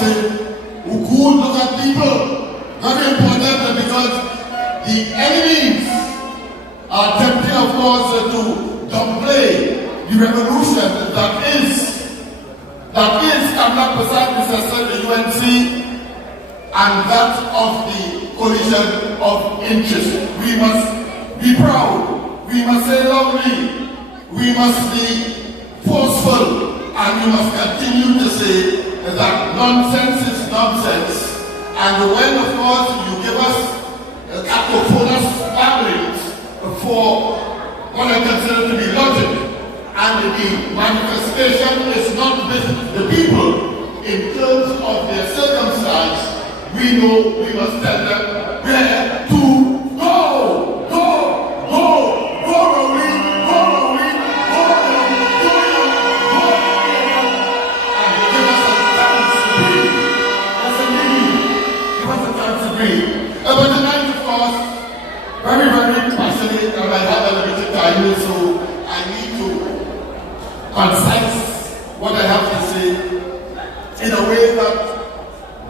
say, who could look at people. Very important because the enemies are attempting, of course, to downplay the revolution that is Kamla Prasad Misasa, the UNC, and that of the coalition of interest. We must be proud, we must say loudly, we must be forceful, and we must continue to say that nonsense is nonsense. And when, of course, you give us cacophonous babblings for what I consider to be logic, and the manifestation is not with the people in terms of their circumstance, we know we must tell them where to go. Go, go, go, Rowley, go, Rowley, go, Rowley, go, Rowley, and give us a chance to breathe. Yes, indeed, give us a chance to breathe. But tonight, of course, very, very passionate, and I have a limited time, so I need to concise what I have to say in a way that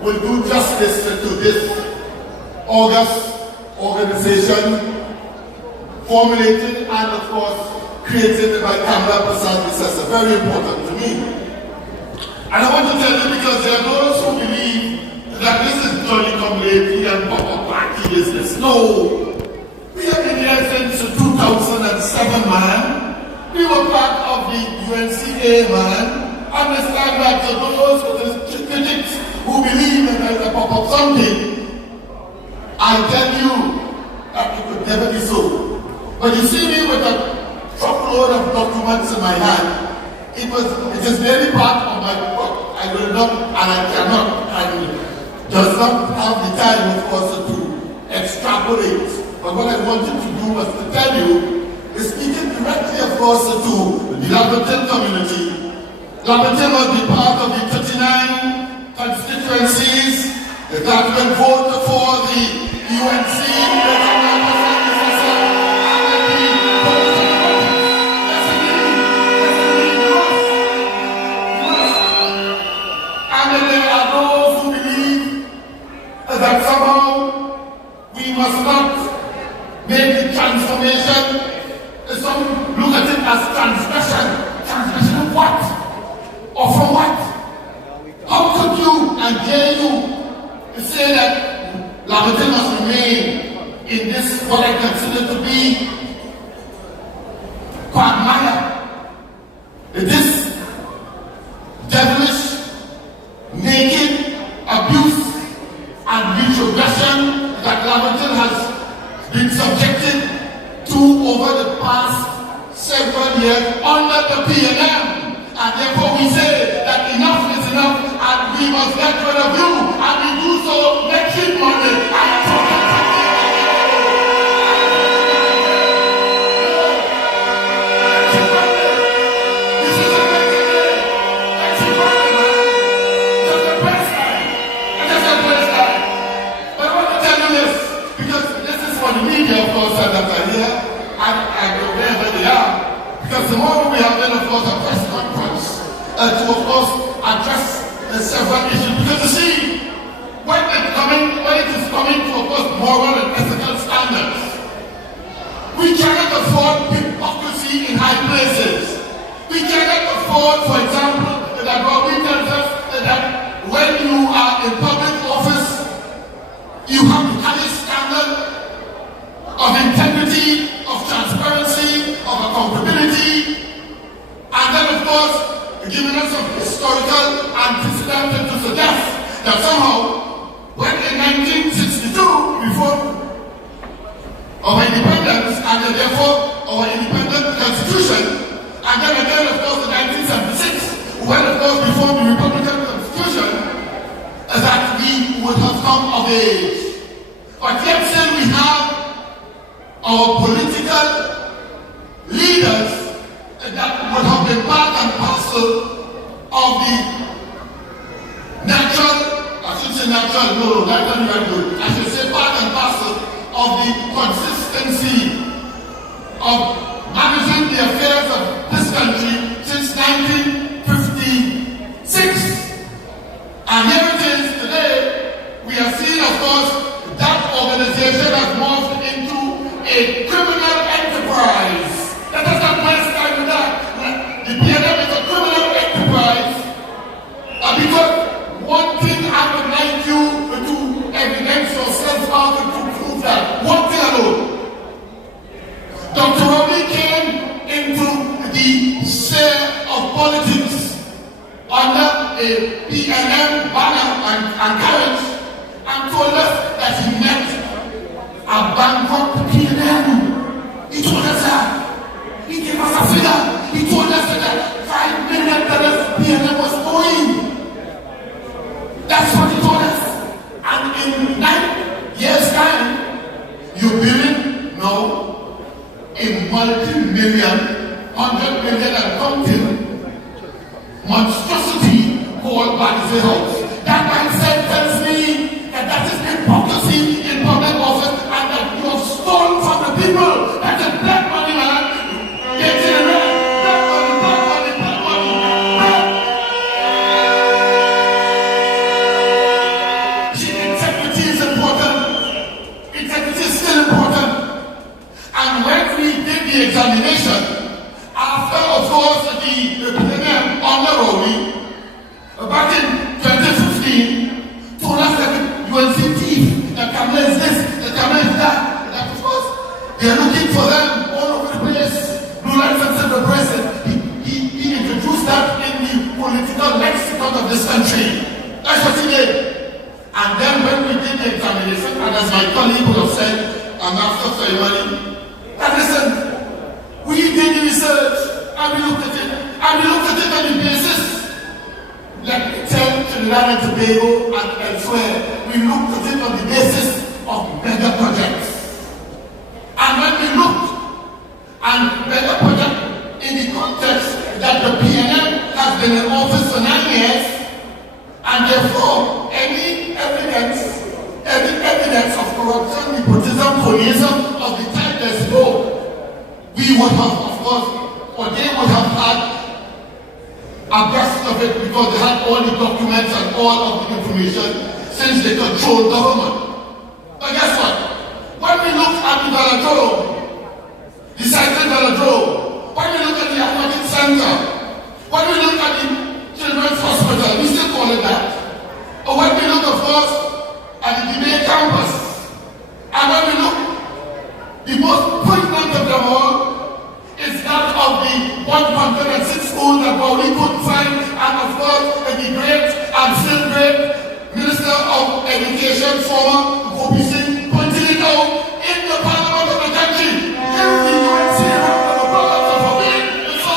will do justice to this august organization formulated and, of course, created by Kamla Prasad Misasa. Very important to me. And I want to tell you because there are those who believe that this is Johnny Come Lately and Papa Party business. No. We have been here since 2007, man. We were part of the UNCA, man. Understand that to those critics who believe in the pop of something, I tell you that it could never be so. But you see me with a truckload of documents in my hand. It is very part of my work. I will not, and I cannot, and does not have the time, of course, to extrapolate. But what I wanted to do was to tell you, speaking directly, of course, to the Laverton community. Laverton was the part of the 39 constituencies that will vote for the UNC. And there are those who believe that somehow we must not make the transformation. Some look at it as transgression. Transgression of what? Or from what? How could you and dare you say that Laverton must remain in this, what I consider to be quagmire? This devilish, naked abuse and retrogression that Laverton has been subjected to over the past several years under the PNM. And therefore we say that enough is enough and we must get rid of you, and we do so making money. Because the more we have been, of course, a press conference to, of course, address several issues. Because you see, when it is coming to, of course, moral and ethical standards, we cannot afford hypocrisy in high places. We cannot afford, for example, that Bobby tells us that when you are in public office, you have the highest standard of integrity, of transparency, of accountability, and then, of course, giving us some historical antecedent to suggest that somehow, when in 1962, before our independence, and then therefore our independent constitution, and then again, of course, in 1976, when, of course, before the Republican Constitution, that we would have come of age. But yet still we have our political leaders that would have been part and parcel of the natural, I should say natural, no, that's not very good. I should say part and parcel of the consistency of managing the affairs of this country since 1956. And everything a PNM banner and carriage and told us that he met a bankrupt PNM. He told us that. He gave us a figure. He told us that $5 million PNM was owing. That's what he told us. And in 9 years' time, you're building now a multi-million, 100 million and counting monstrosity called Banksy House. That mindset tells me that that is hypocrisy in public office and that you have stolen from the people. That's a black money, man. Get in the red. Black money, black money, black money. See, integrity is important. Integrity is still important. And when we did the examination, after, of course, the premium on the road, back in 2015, told us that UNC thief, the camera is this, the camera is that. That, of course, they are looking for them all over the place. Blue lights and silver bracelet. He introduced that in the political lexicon of this country. That's what he did. And then when we did the examination, and as my colleague would have said, after ceremony, and listen, we did the research, and we looked at it, on the basis, let me tell Trinidad and Tobago and elsewhere, we looked at it on the basis of mega projects. And when we looked at mega project in the context that the PNM has been in office for 9 years, and therefore any evidence of corruption, nepotism, cronyism of the type they spoke, we would have, of course, or they would have had a burst of it because they had all the documents and all of the information since they control government. But guess what? When we look at the velodrome, the cycling velodrome, when we look at the aquatic center, when we look at the children's hospital, we still call it that. Or when we look, of course, at the debate campus, and when we look, the most poignant of them all is that of the 106 schools that we couldn't find, and of course, the great and still great Minister of Education, former Gopi Singh, pointed it out in the Parliament of the country. If the UNC have the products of forbidden, so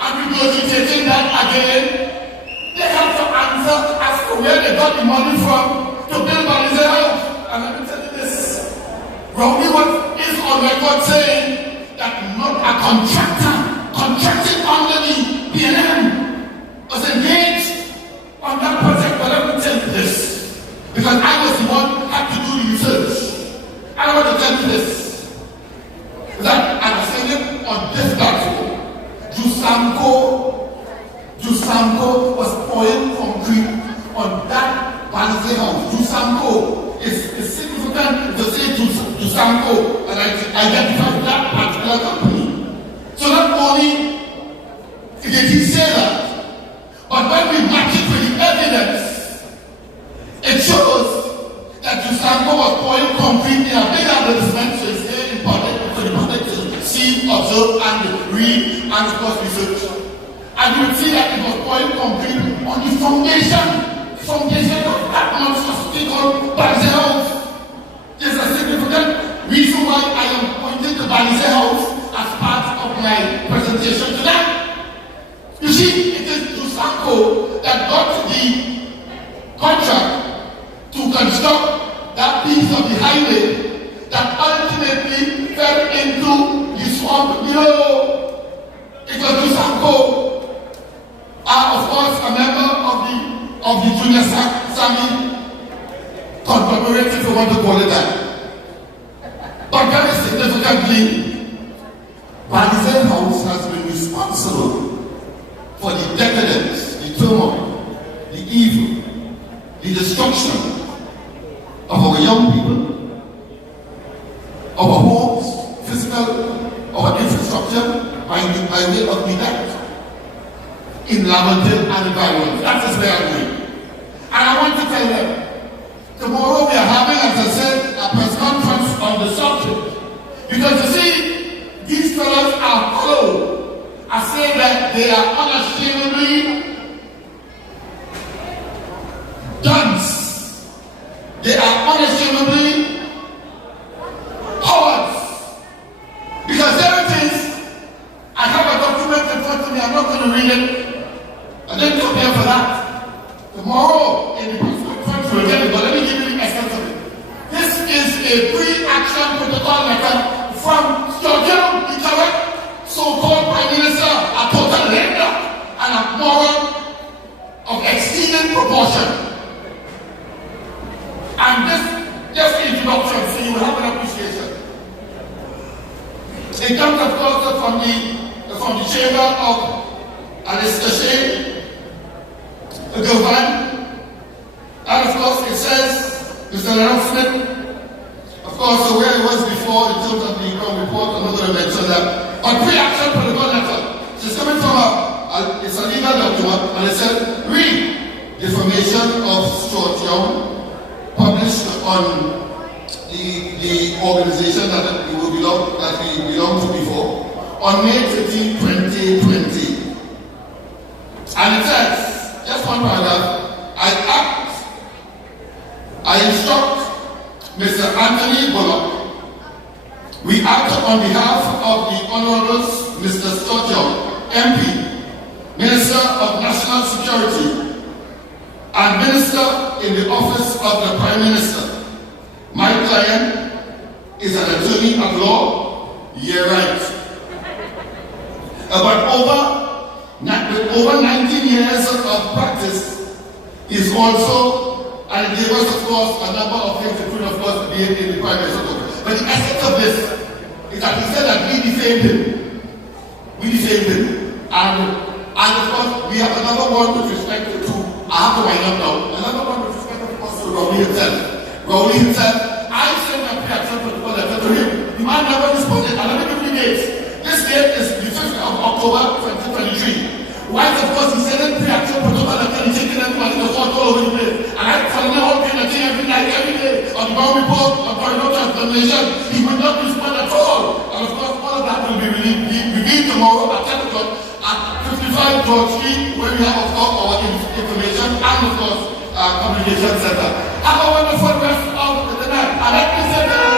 and regurgitating that again, they have to answer as to where they got the money from to build Banksy House. And let me tell you this, Rowley is on record saying that not a contracted under the PNM was engaged on that project. But let me tell you this, because I was the one who had to do the research. I want to tell you this, that I was saying on this platform, Jusamco was pouring concrete on that Banksy House. Jusamco is significant to say Jusamco, and I identify that particular company. So not only did he say that, but when we match it with the evidence, it shows that Jusamco was pouring concrete in a big advertisement, so it's very important for the public to see, observe, and read, and of course research. And you will see that it was pouring concrete on the foundation of that monstrosity called Banksy House. There's a significant reason why I am pointing to Banksy House as part of my presentation today. You see, it is Jusamco that got the contract to construct that piece of the highway that ultimately fell into the swamp below. It was Jusamco. Of course, a member of the Junior Sami conglomerate, if you want to call it that. But very significantly, Banksy House has been responsible for the decadence, the turmoil, the evil, the destruction of our young people, our homes, physical, our infrastructure, by way of neglect in Laventille and environment. That is where I'm going. And I want to tell them, tomorrow we are having, as I said, a press conference They are unashamedly cowards. Because there it is. I have a document in front of me. I'm not going to read it. I didn't come here for that. Tomorrow, in the conference, we'll get it. But let me give you the essence of it. This is a pre-action protocol letter from Georgia, the correct so-called Prime Minister, a total lender and a moral of exceeding proportion. And this just introduction, so you will have an appreciation. It comes, of course, from the chamber of Alistair Shea, the government, and of course it says, Mr. Announcement, of course, where it was before in terms of the ground report, I'm not going to mention that. On pre-action protocol letter, it's coming from it's a legal document, and it says, read defamation of Stuart Young, published on the organization that we belong to before, on May 13, 2020. And it says, just one paragraph, I instruct Mr. Anthony Bullock, we act on behalf of the Honourable Mr. Stuart Young, MP, Minister of National Security, and Minister in the Office of the Prime Minister. My client is an attorney at law, you're right. With over 19 years of practice, is also, and it gave us, of course, a number of things, including, of course, being in the Prime Minister's office. But the essence of this is that he said that we defamed him. We defamed him. And of course, we have another one with respect to, I have to wind up now, another one with respect, of course, to Rowley himself. Rowley himself, I sent a pre-action protocol letter to him. The man never responded. And let me give you the dates. This date is the 5th of October 2023. Whilst, of course, he sent a pre-action protocol letter, he's taking everybody to court all over the place. And I tell him all kind of thing every night, every day, on the ground report, on corridor transformation. He will not respond at all. And of course, all of that will be revealed tomorrow at 10 o'clock at 55 George Street, where we have, of course, our information and, of course, our communication center. Have a wonderful rest of the night. And let me say to you,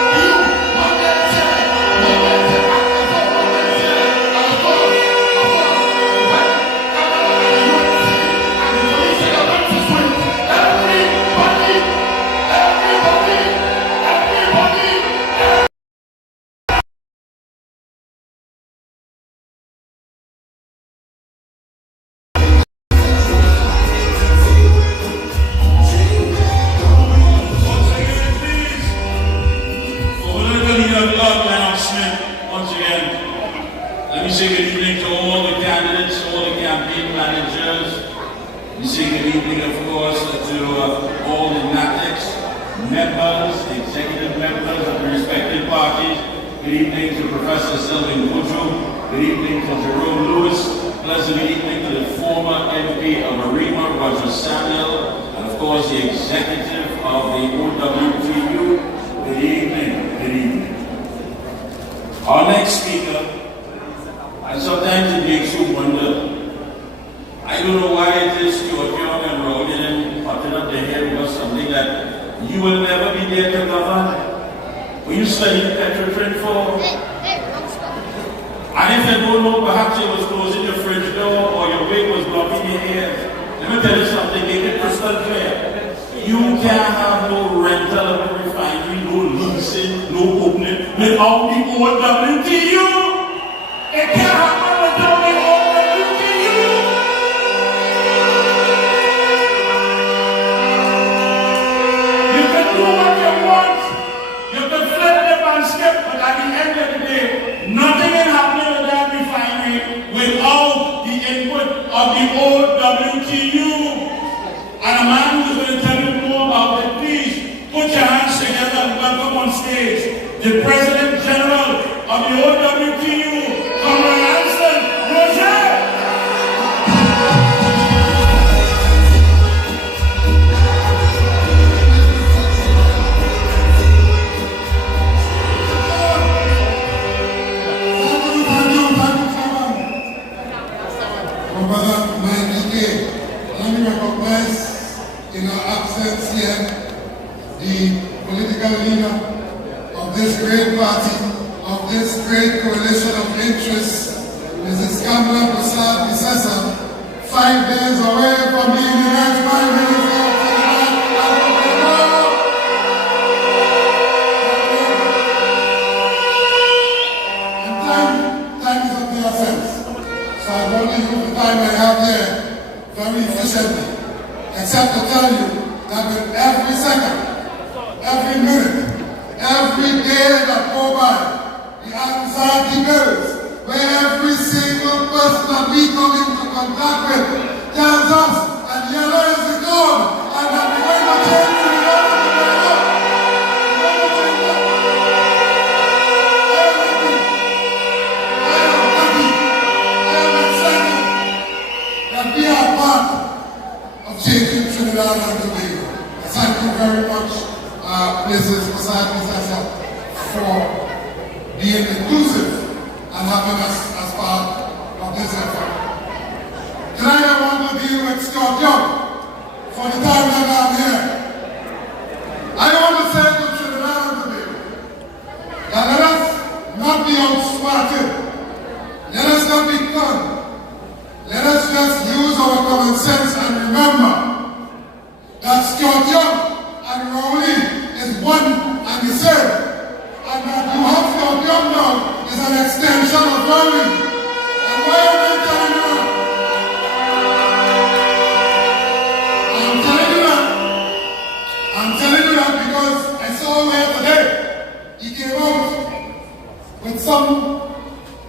Let me recognize in our absence here the political leader of this great party, of this great coalition of interests, Mrs. Kamala Prasad, 5 days away from being the next Prime Minister of and time is of the essence. So I want to use the time I have here very efficiently, except to tell you that with every second, every minute, every day that go by, the anxiety builds, where every single person that we come into contact with tells us that yellow is the goal and that we're going to change the yellow to the yellow. I am happy, I am excited that we are part of changing Trinidad and Tobago. Thank you very much, Mrs. Prasad, for being inclusive and having us as part of this effort. Tonight I want to deal with Scott Young for the time that I'm here. I want to say to Trinidad and Tobago that let us not be outsmarted, let us not be conned, let us just use our common sense and remember that Scott Young and Rowley is one and the same. And that you have Scott Young now is an extension of Rowley. And why am I telling you that? I'm telling you that because I saw him here today. He came out with some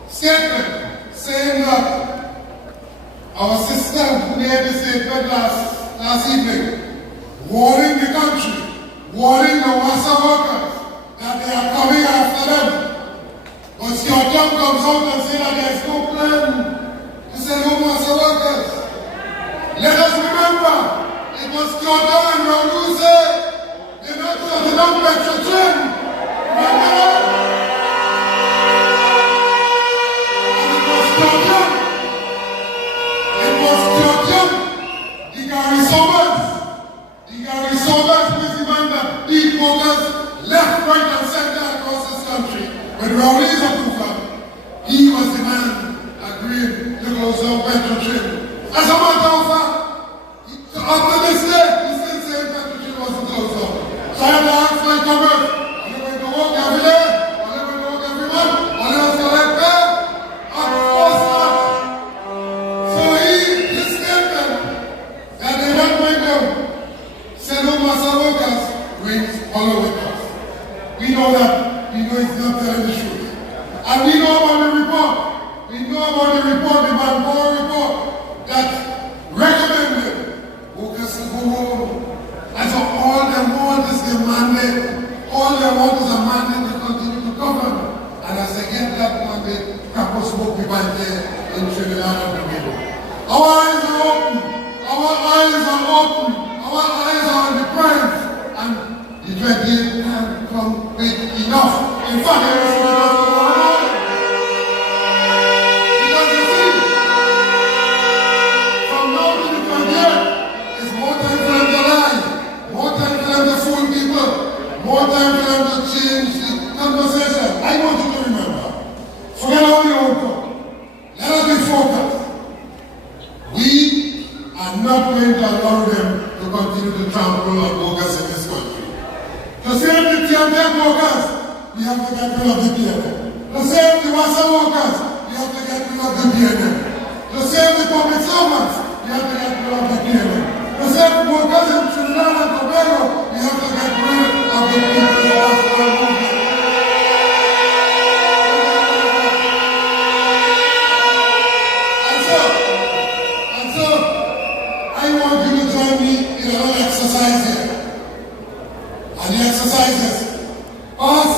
statement saying that our sister who made the statement last evening, warning the country, warning the Wassa workers, that they are coming after them. But Scott Young comes out and says that there is no plan to send home Wassa workers. Let us remember, it was Scott Young and Raul who said they're not shutting down RadicleTube. Remember that? And it was Scott Young. It was Scott Young, the Gary Sobers, busy man that beat workers left, right, and center across this country. When Rowley's approval, he was the man agreeing to close down RadicleTube. As a matter of fact, up to this day, he still saying RadicleTube wasn't closed down. So I had to ask my comrades, are they going to work every day? Are they going to work every month? Are they going to collect pay? Of course not. So his statement that they're not going to send home Wassa workers rings hollow with us. We know that. We know it's not telling the truth. And we know about the report. We know about the report, the Banpur report, that recommended workers to go home. And so all they want is the mandate. All they want is a mandate to continue to govern. And as they get that mandate, Capo smoke the there in Trinidad and Tobago. Our eyes are open. Our eyes are open. Our eyes are on the prize. And the 28th can't come quick enough. In fact, there is because you see, from now to the 28th is more time for them to lie, more time for them to fool people, more time for them to change the conversation. I want you to remember, forget all the old talk. Let us be focused. We are not going to allow them to continue to trample on workers in this country. To save the TNT workers, we have to get rid of the PNM. To save the Wassa workers, we have to get rid of the PNM. To save the public servants, we have to get rid of the PNM. To save workers in Trinidad and Tobago, we have to get rid of the People's National Movement. And so, I want you to join me in a little exercise here. And the exercise is pass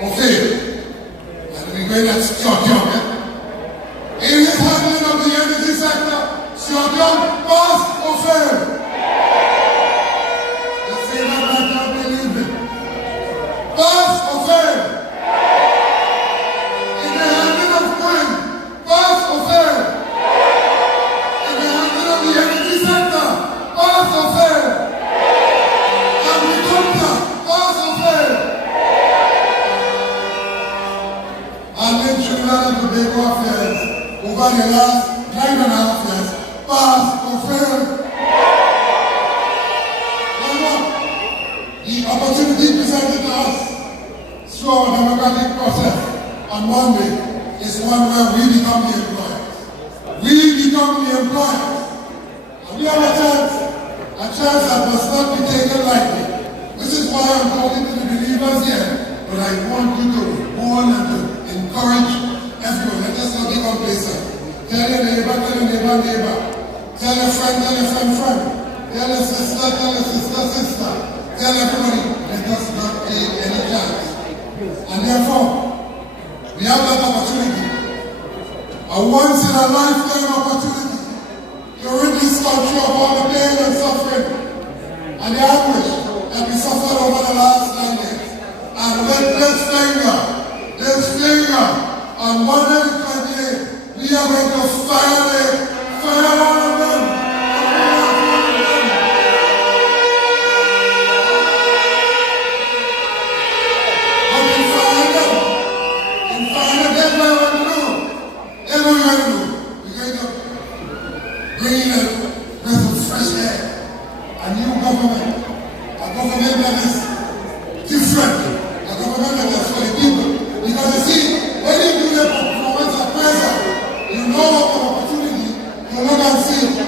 or fail. And we're going at Scott Young. In his handling of the energy sector, Scott Young, pass or fail. Let's say that I can't believe it. Pass or fail. In the handling of crime, pass or fail. In the handling of the energy sector, pass or fail. And we don't over the last 9.5 years, pass or fail. The opportunity presented to us through our democratic process on Monday is one where we become the employers. We become the employers. And we have a chance that must not be taken lightly. This is why I'm talking to the believers here, but I want you to warn and to encourage everyone. Let us not be complacent. Tell your neighbor, tell your neighbor, neighbor. Tell your friend, friend. Tell your sister, sister. Tell everybody, let us not take any chance. And therefore, we have that opportunity, a once-in-a-lifetime opportunity to rid this country of all the pain and suffering and the anguish that we suffered over the last 9 years. And with this finger on 128, we are going to fire all of them. Bring a breath of fresh air, a new government, a government that is different, a government that is for the people. Because you see, when you do the performance at present, you know what the opportunity to look and see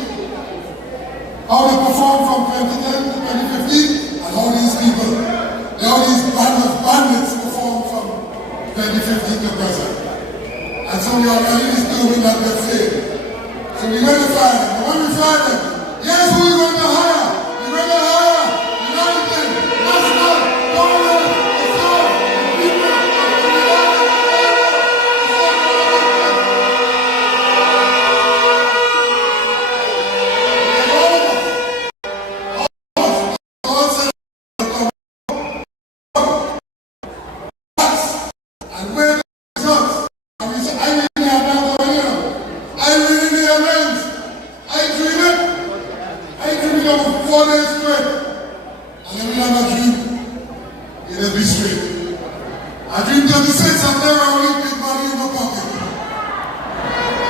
how they perform from 2010 to 2015 and how these people, how these band of bandits perform from 2015 to present. And so we are already disturbing that they failed. So we're going to fire them. But when we fire them, guess who we're going to hire? We're going to hire United National Congress of the people of and where the results. And we say, I really have that over here. I really arranged. I dream it over 4 days straight. And every time I dream, it will be straight. I dream 36 and there I will big money in my pocket.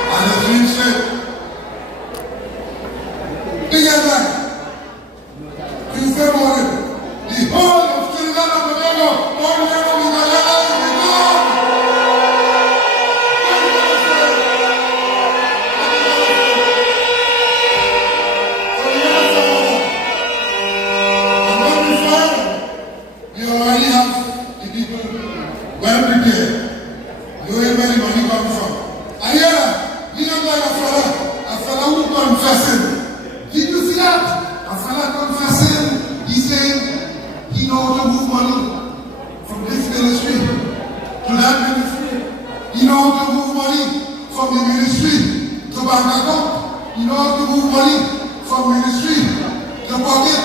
And I dream straight. Big headline. Tuesday morning. The whole of Trinidad and Tobago, all the way from Guyana is gone. We already have the people well prepared, knowing where the money comes from. And yeah, we don't like a fella who confessing. Did you see that? A fella confessing, he's saying he knows how to move money from this ministry to that ministry. He knows how to move money from the ministry to bank account. He knows how to move money from ministry to pocket.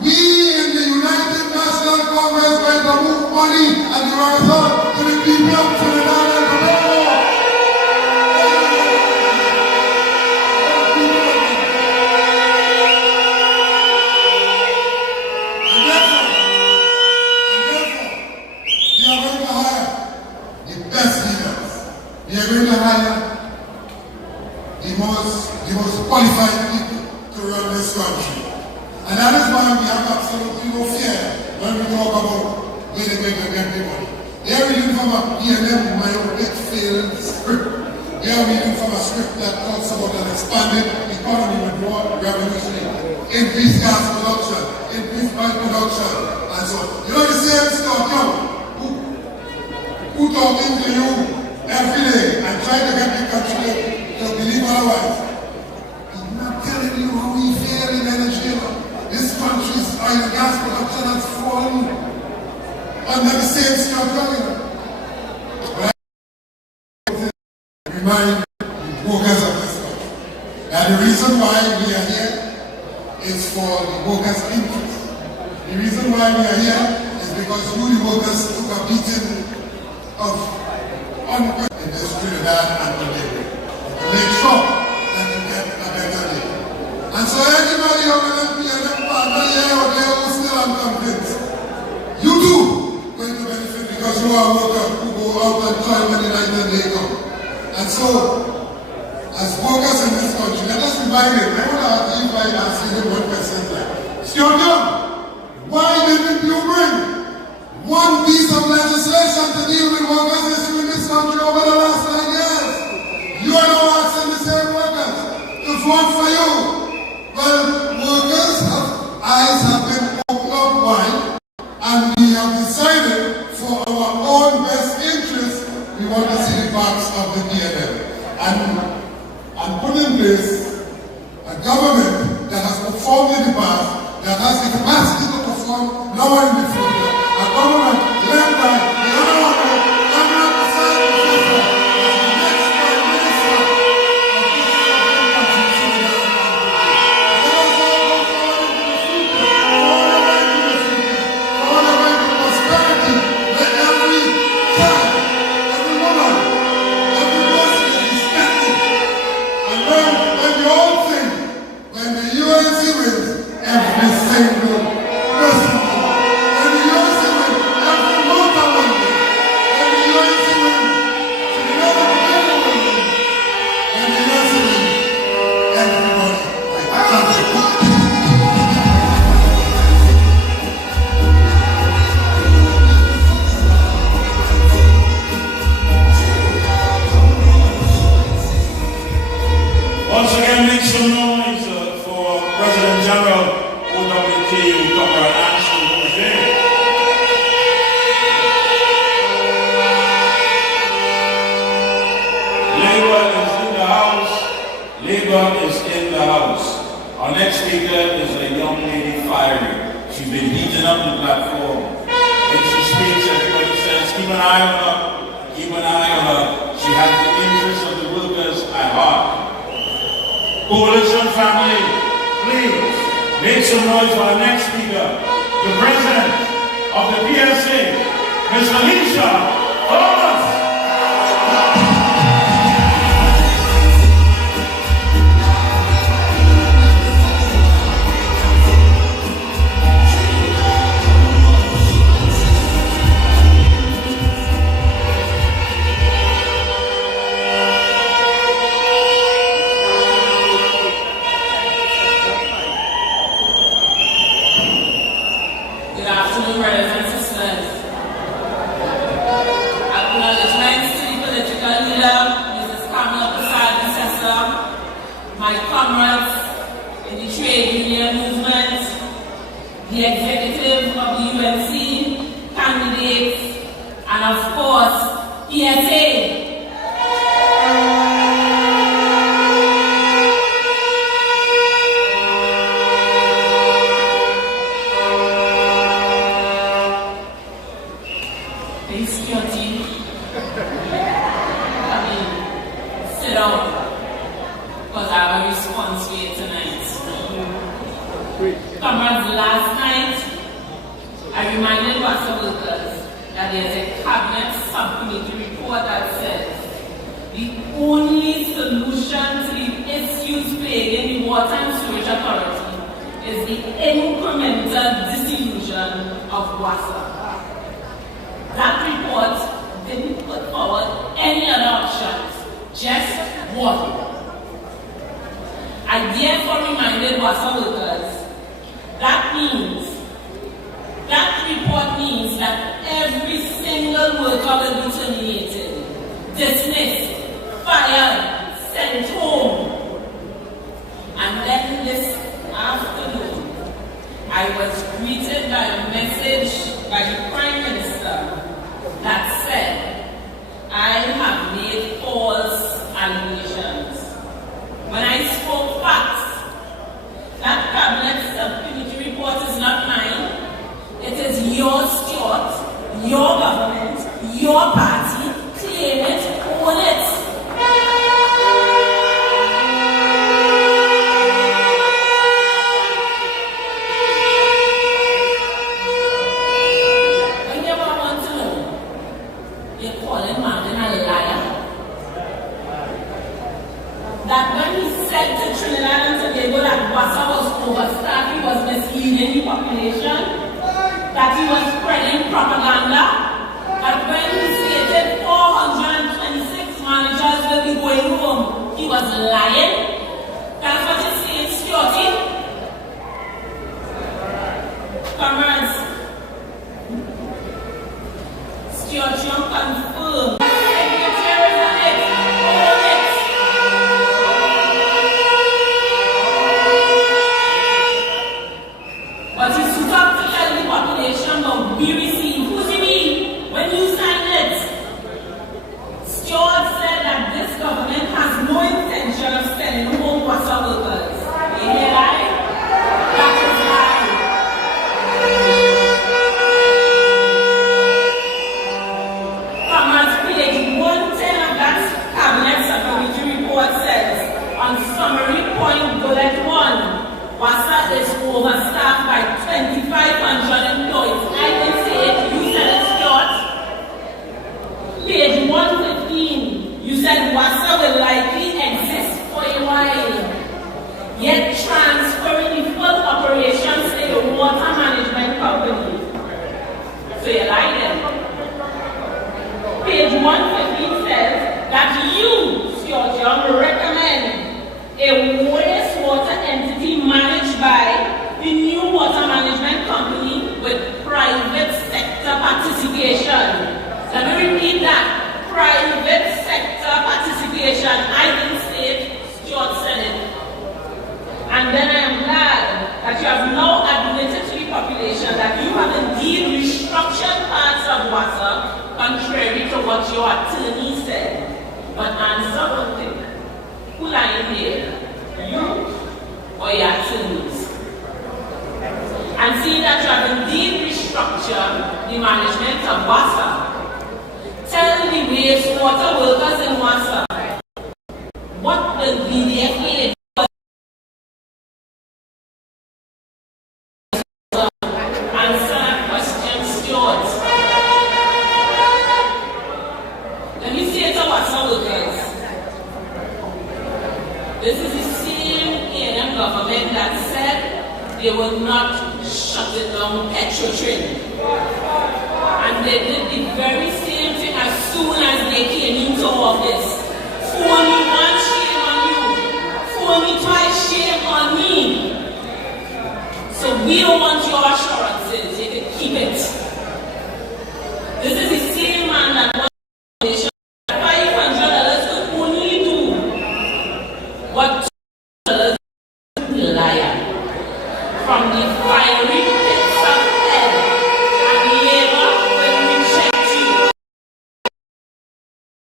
We in the United National Congress going to move money and the result to the people of Trinidad and Tobago. And therefore, we are going to hire the best leaders. We are going to hire the most qualified people to run this country. And that is why we have absolutely no fear when we talk about where they're going to get the money. They are reading from a PNM myopic failed script. They are reading from a script that talks about an expanded economy with more revenue stream, increased gas production, increased oil production, and so on. You know the same stuff, who talking to you every day and trying to get the country to believe otherwise. I'm not telling you how we fail in energy. This country's oil and gas production has fallen under the same structure. But I remind the workers of this country that the reason why we are here is for the workers' interest. The reason why we are here is because you, the workers, took a beating of unquestioned in this Trinidad and Tobago to make sure that you get a better day. And so anybody who will be an partner here or there who still unconvinced, you too going to benefit because you are a worker who go out and toil when the night and day come. And so country. Let us invite him. I want to invite and see him 1% like. Siogyom, why didn't you bring one piece of legislation to deal with workers' issue in this country over the last 9 years? You are now asking the same workers to vote for you. Well, workers' eyes have been opened up wide, and we have decided for our own best interest, we want to see the parts of the PNL. And put in place a government that has performed in the past, that has the capacity to perform now and in the future. A government led by the Honorable Governor Asad Professor as the next Prime Minister of this country, Sudan. Let us all go forward into the future, forward into the future, forward into prosperity, where every child, every woman, every person is respected. And when you all think, when the UNC wins, every single person, when the UNC wins, every voter will win. When the UNC wins, Trinidad and Tobago will win. When the UNC wins, everybody will win. Once again, make some noise for President General OWTU, Comrade Anson Roger. Labour is in the house. Labour is in the house. Our next speaker is a young lady, Fiery. She's been heating up the platform. When she speaks, everybody says, keep an eye on her. Keep an eye on her. She has the interests of the workers at heart. Coalition family, please make some noise for our next speaker, the president of the PSA, Ms. Alicia Thomas. Good afternoon, brothers and sisters. Acknowledgements to the political leader, Mrs. Kamala Prasad, my comrades in the trade union movement, the executive of the UNC, candidates, and of course, PSA. Security. Sit down, because I have a response for you tonight. Comrades, last night, I reminded WASA workers that there's a cabinet subcommittee report that says the only solution to the issues plaguing the Water and Sewage Authority is the incremental disillusion of WASA. That report didn't put forward any other options, just one. I therefore reminded WASA workers that report means that every single worker will be terminated, dismissed, fired, sent home. And then this afternoon, I was greeted by a message by the Prime Minister that said, I have made false allegations. When I spoke facts, that cabinet subcommittee report is not mine. It is your steward, your government, your party. Claim it, own it. That when he said to Trinidad and Tobago that WASA was overstaffed, he was misleading the population, that he was spreading propaganda, that when he stated 426 managers will be going home, he was lying, Stewardship confirmed. Secretaries on it. Hold it. But he stood up to tell the population, but we received. Who's he mean? When you signed it, Stewart said that this government has no intention of sending home water workers. You hear that? That is lie. Comrades, page 110 of that cabinet supplementary report says, on summary point bullet 1, WASA is overstaffed by 2,500 employees. I can say it, you said it, Stuart. Page 115, you said WASA will likely exist for a while, yet transferring the full operations to a water management company. So you lied then. Page 115 says that you, Stuart Young, recommend a wastewater entity managed by the new water management company with private sector participation. Let me repeat that. Private sector participation. I didn't say it, Stuart said it. And then I am glad that you have now admitted to the population that you have indeed restructured parts of water contrary to what your attorney said. But answer one thing. Who lying here? You or your attorneys? And see that you have indeed restructured the management of water. Tell the wastewater workers in water what will be their fate. Answer that question, Stuart. Let me say to water workers. This is the same A&M government that said they will not shut it down Petrotrin. And they did the very same thing as soon as they came into office. Phone me once, shame on you. Phone me twice, shame on me. So we don't want your assurances. You can keep it. This is the same man that wants $500 could only do what $2 liar. From the fiery pits of hell, and labor will reject you.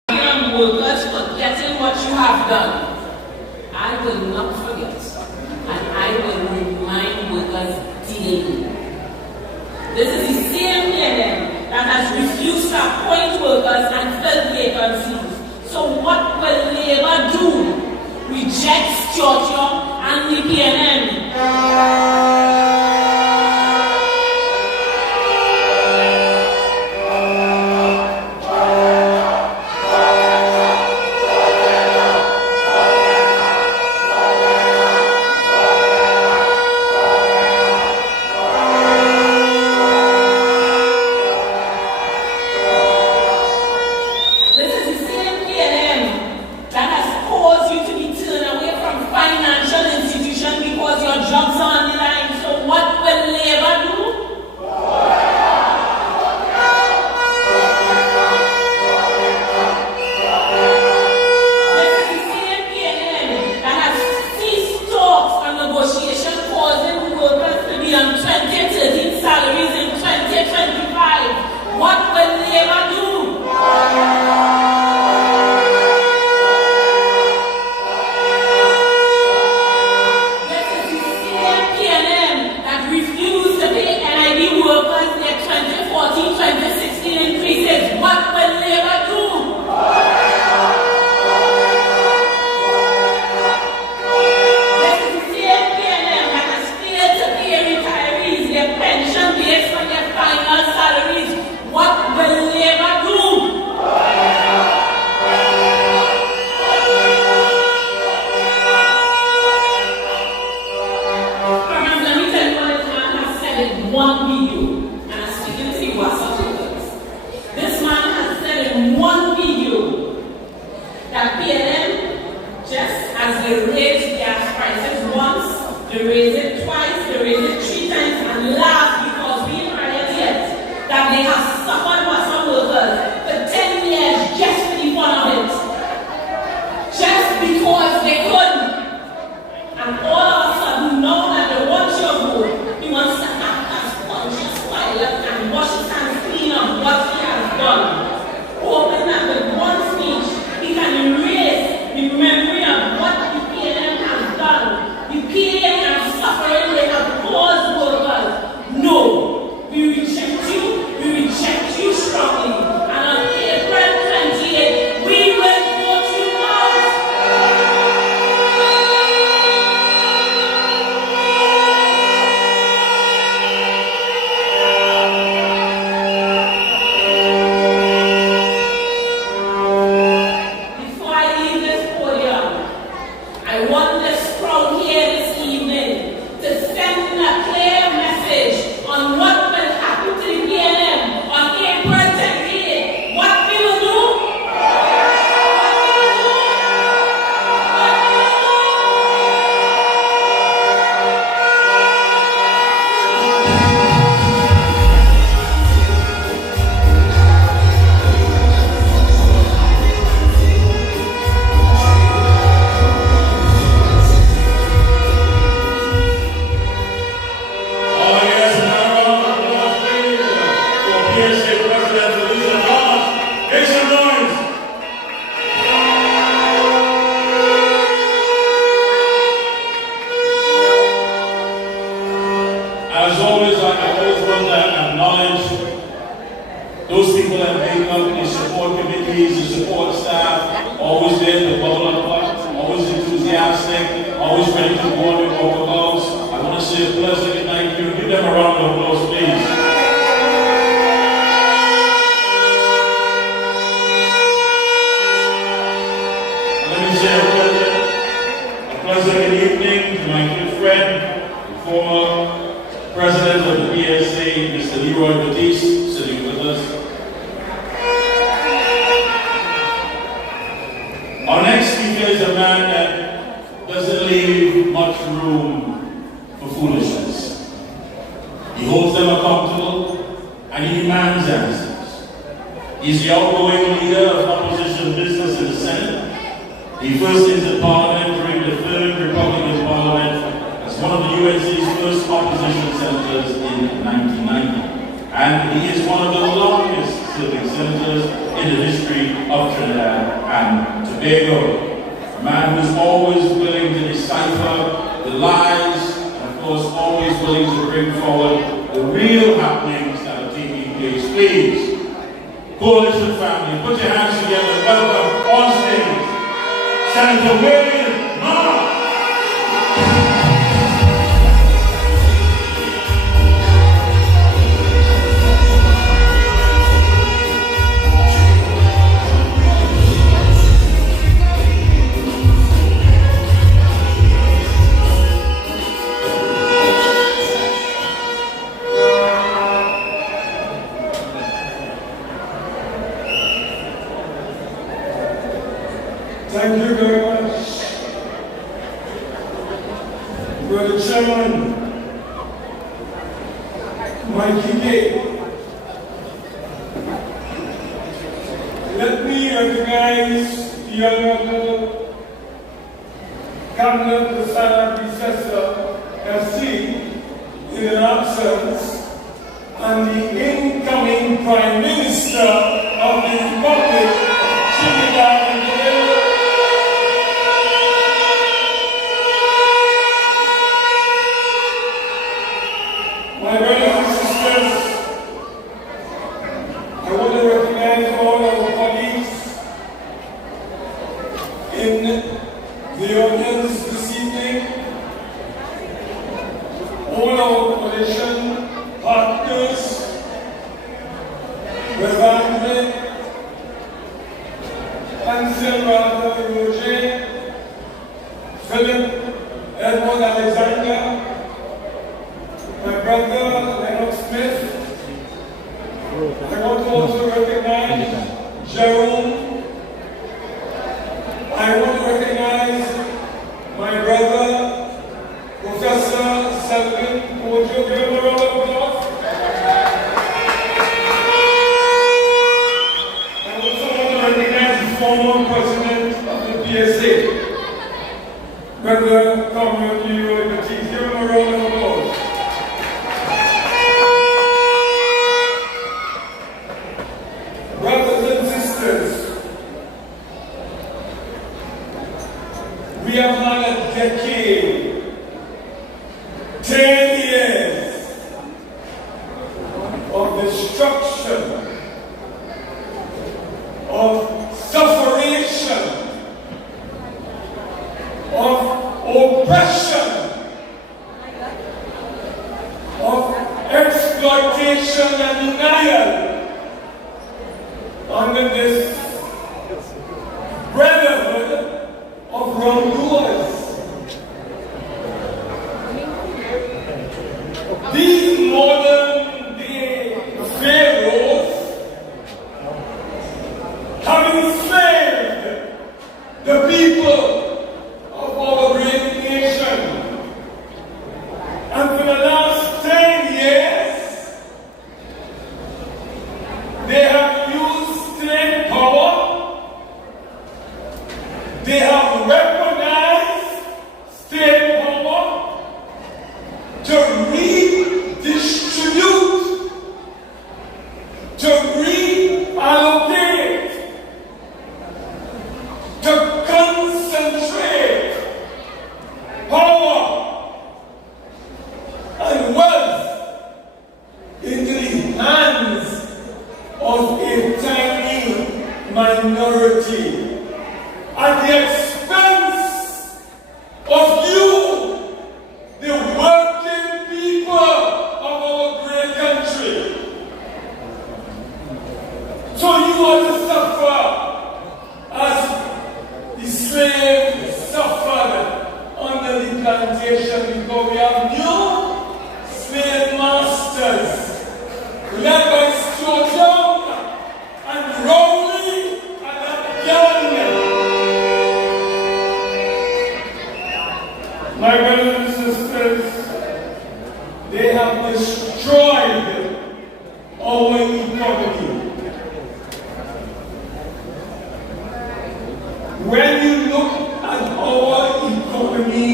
Young workers forgetting what you have done. I will not forget, and I will remind workers daily. This is the same PNM that has refused to appoint workers and fill vacancies. So what will labor do? Reject Georgia and the PNM. This is the same PNM that has caused you to be turned away from financial institutions because your jobs are on the line. So what will labor do? This is the same PNM that has ceased talks on negotiation, causing workers to be on 2013 salaries in 2025. What will labor do? This is the same PNM that refused to pay NIB workers their 2014-2016 increases. What will labor do? This is the same PNM that has failed to pay retirees their pension based on their final salaries. What will labor do? Let me tell you what this man has said in one video, and I'm speaking to you as workers. This man has said in one video that PNM, just as they raised gas prices once, they raised it twice, they raised it 3 times, and laugh because we ain't riot yet, that they have suffered for some workers. and wash his hands clean of what he has done, hoping that with one speech he can erase the memory of what the PLM has done, the pain and suffering they have caused workers. No, we reject you strongly, and on April 28th, we will vote you out. Before I leave this podium, I want this crowd here this evening to send a clear message on what will happen to the PLM on April 28th. What we will do? Oh, yes, and now round of applause, please, for PSA President Lisa Thomas. Make some noise. As always, I always want to acknowledge those people that make up the support committees, the support staff, always there to bubble up, always enthusiastic, always ready to go on with protocols. I want to say a pleasant good night to you. Give them a round of applause, please. Let me say a pleasant good evening to my good friend, the former president of the PSA, Mr. Leroy Batiste, sitting with us. Our next speaker is a man that doesn't leave much room for foolishness. He holds them accountable and he demands answers. He's the outgoing leader of opposition business in the Senate. He first entered Parliament during the Third Republican Parliament as one of the UNC's first opposition senators in 1990. And he is one of the longest serving senators in the history of Trinidad and Tobago. A man who's always willing to decipher the lies, and of course always willing to bring forward the real happenings that are taking place. Please, coalition family, put your hands together and welcome on stage Senator William Mark. Thank you very much, Brother Chairman, Mikey Gay. Let me recognize the Honorable Cabinet President Predecessor, FC, in an absence, and the incoming Prime Minister of the Republic of Trinidad and Tobago. My brothers and sisters, I want to recognize all our colleagues in the audience this evening, all our coalition partners, Revandre, Ansel Ratha Roger, Philip Edward Alexander, my brother Leonard Smith. I want to also recognize Jerome. I want to recognize my brother, Professor Selvin. Would you give him a round of applause? I also want to recognize the former president of the PSA, Brother Comrade Leroy Batiste. Give him a round of applause. destruction, of sufferation, of oppression, of exploitation and denial under this brotherhood of wrongdoers. These modern day pharaohs have enslaved the people of our great nation. And for the last 10 years, they have used state power, they have weaponized state power to redistribute, to reallocate, to concentrate power and wealth into the hands of a tiny minority at the expense of you, the working people of our great country. So you are to suffer as the slaves suffered under the plantation, because we have new slave masters led by Stuart Young and Rowley and that gang. My brothers and sisters, they have destroyed our economy. When you look at our economy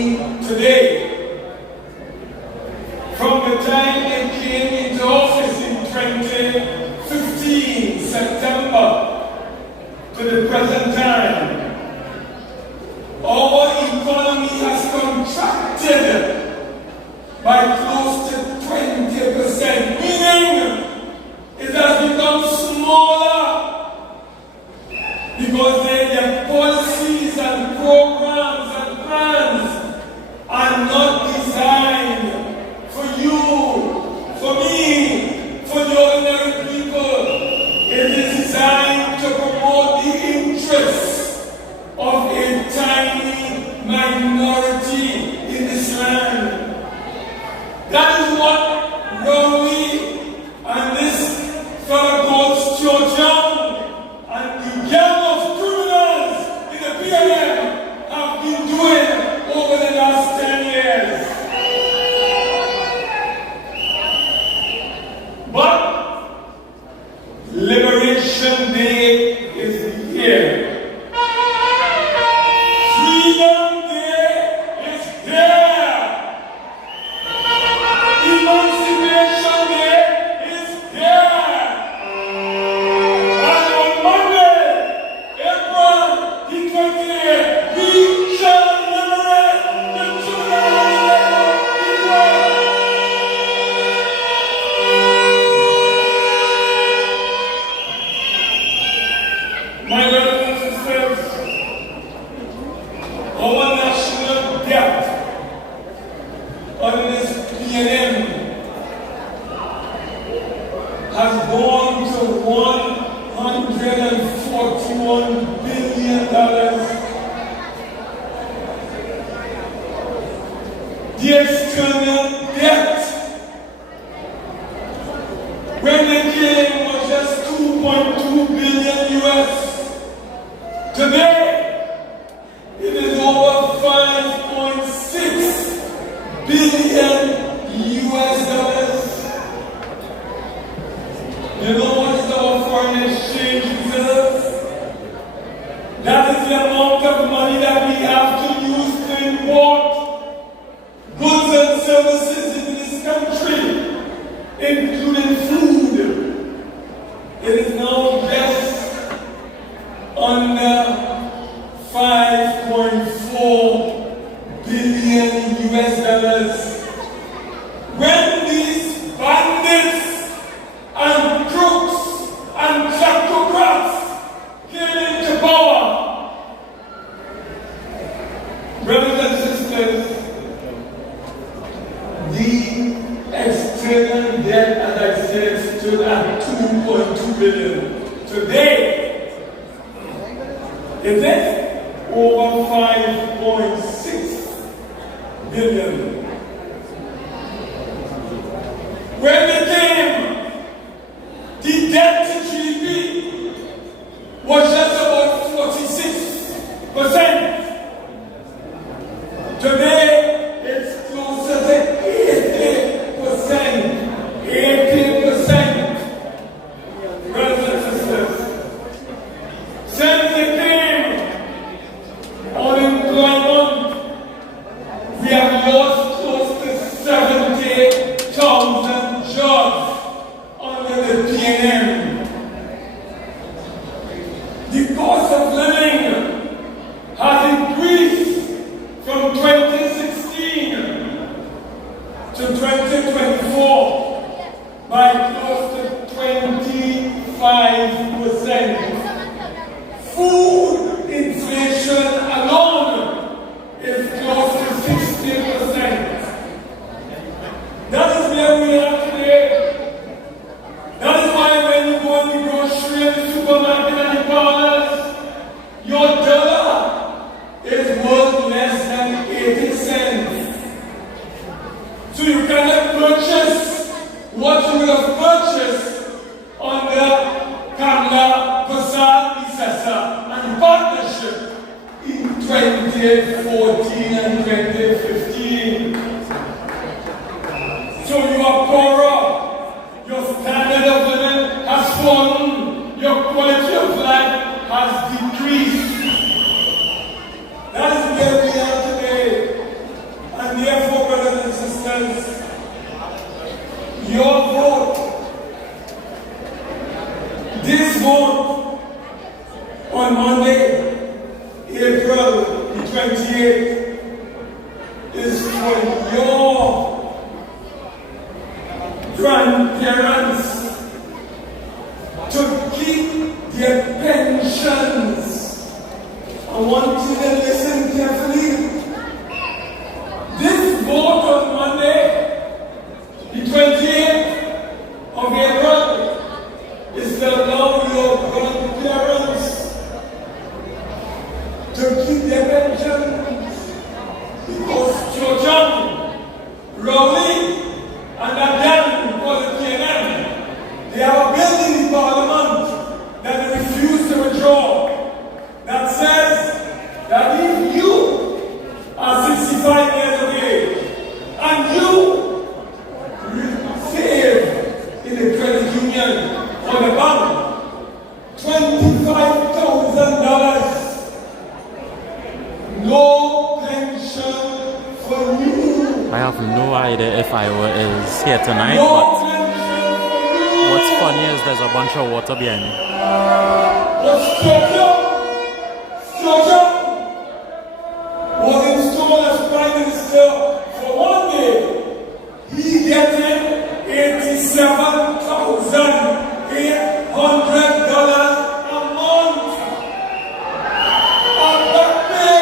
today, from the time they came into office in 2015, September, to the present time, our economy has contracted by close to 20%, meaning it has become smaller because their policies and programs and plans are not designed for you, for me, for the ordinary people. It is designed to promote the interests of a tiny minority in this land. That is what Rowley and this fellow called Stuart Young and the gang of criminals in the PLM have been doing over the last 10 years. But Liberation Day is here. Freedom Day is here. Emancipation Day is here. And on Monday, April the 28th, we shall liberate the children of the world. My brothers and sisters, our national debt on this PNM has gone to $141 billion. The external debt, when they came, was just 2.2 billion US. Today, it is over 5.6 billion US dollars. You know what is our foreign exchange reserves? That is the amount of money that we have to use to import goods and services into this country, including food. It is now just under 5.4 billion US dollars. When these bandits and 2.2 billion. Today, it is over 5.6 billion. When they came, the debt to GDP was just about 46%. Today, it's closer to 80%. 80%. Brothers and sisters. Since they came, unemployment, we have lost close to 70,000 jobs under the PNM. The cost of living has increased from 2016 to 2024 by close to 25%. Food inflation alone is close to 60%. That is where we are today. That is why when you go in the grocery and the supermarket and the parlors, your dollar is worth less than 80 cents. So you cannot purchase what you would have purchased under Kamla Prasad Isasa and partnership in 2014 and 2015. So you are poorer, your standard of living has fallen, your quality of life has decreased. That is where we are today. And therefore, brothers and sisters, your vote, this vote on Monday, April the 28th, is for your grandparents to keep their pensions. I want you to listen carefully. This vote on Monday, the 28th of April, is to allow your grandparents to keep their pensions. Because Georgian, Rowley, and Adam for the PNM, they have a bill in the parliament that they refuse to withdraw that says that if you are 65 years of age and you save in the credit union or the bank $25,000, no pension for you. I have no idea if Iowa is here tonight, but what's funny is there's a bunch of water behind me. Georgia was installed as Prime Minister for 1 day. He getting $87,800 a month. A back pay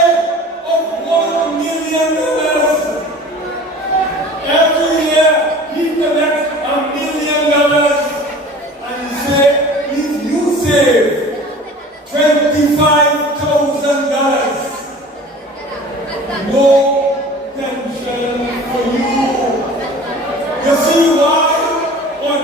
of $1 million. Every year he collects $1 million. And he say, if you save $25,000, no pension for you. You see why? On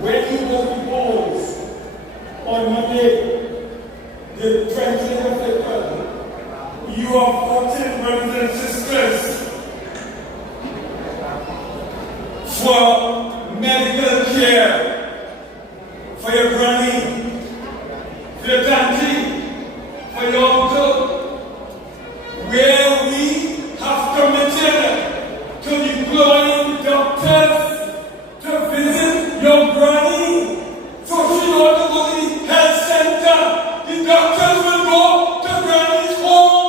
when you go to polls on Monday, the 20th of April, you are voting, brothers and sisters, for medical care for your granny, for your auntie, for your uncle, where we have committed to deploying doctors to visit your granny. So she ought to go to the health center. The doctors will go to granny's home.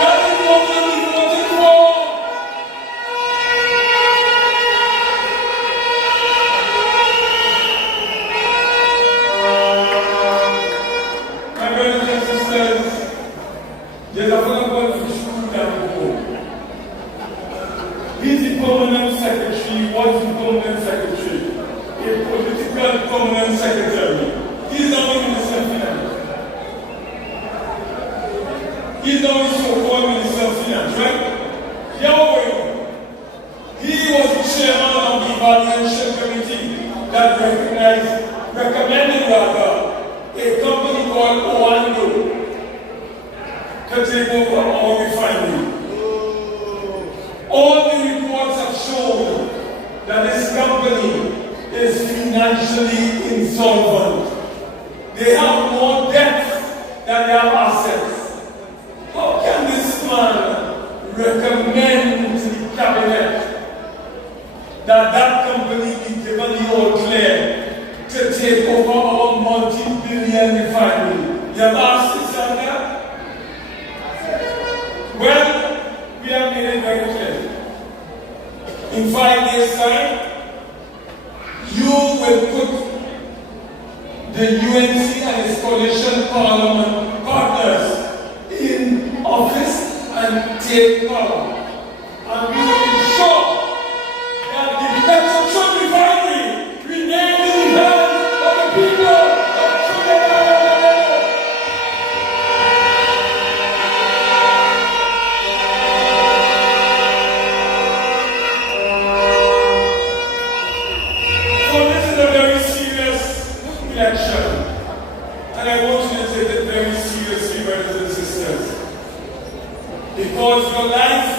That is what we are voting for. My brothers and sisters, there's a fellow called Fushku. He's the permanent secretary, was the permanent secretary, a political permanent secretary. He's now the Minister of Finance. He's now the so-called Minister of Finance, right? Yeah, he was the chairman of the evaluation committee that recommended rather a company called Oando to take over our refinery. All the reports have shown that this company is financially insolvent. They have more debts than they have assets. How can this man recommend to the cabinet that that company be given the all clear to take over our multi-billion refinery? You have asked this on that? Well, we have made it very clear. In 5 days' time, you will put the UNC and its coalition parliament partners in office and take power. And we will ensure that the Petroleum refinery remains in the hands of the people of Trinidad. So this is a very serious election. And I want you to take it very seriously, brothers and sisters. Because your life,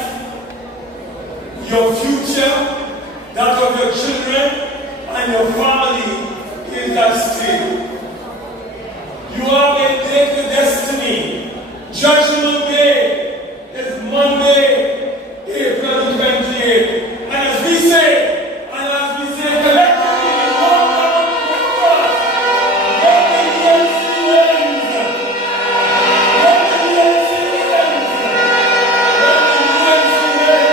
your future, that of your children, and your family is at stake. You have a date to destiny. Judgment Day is Monday, April 28th. And as we say collectively, let the UNC wins. Let the UNC wins. Let the UNC wins.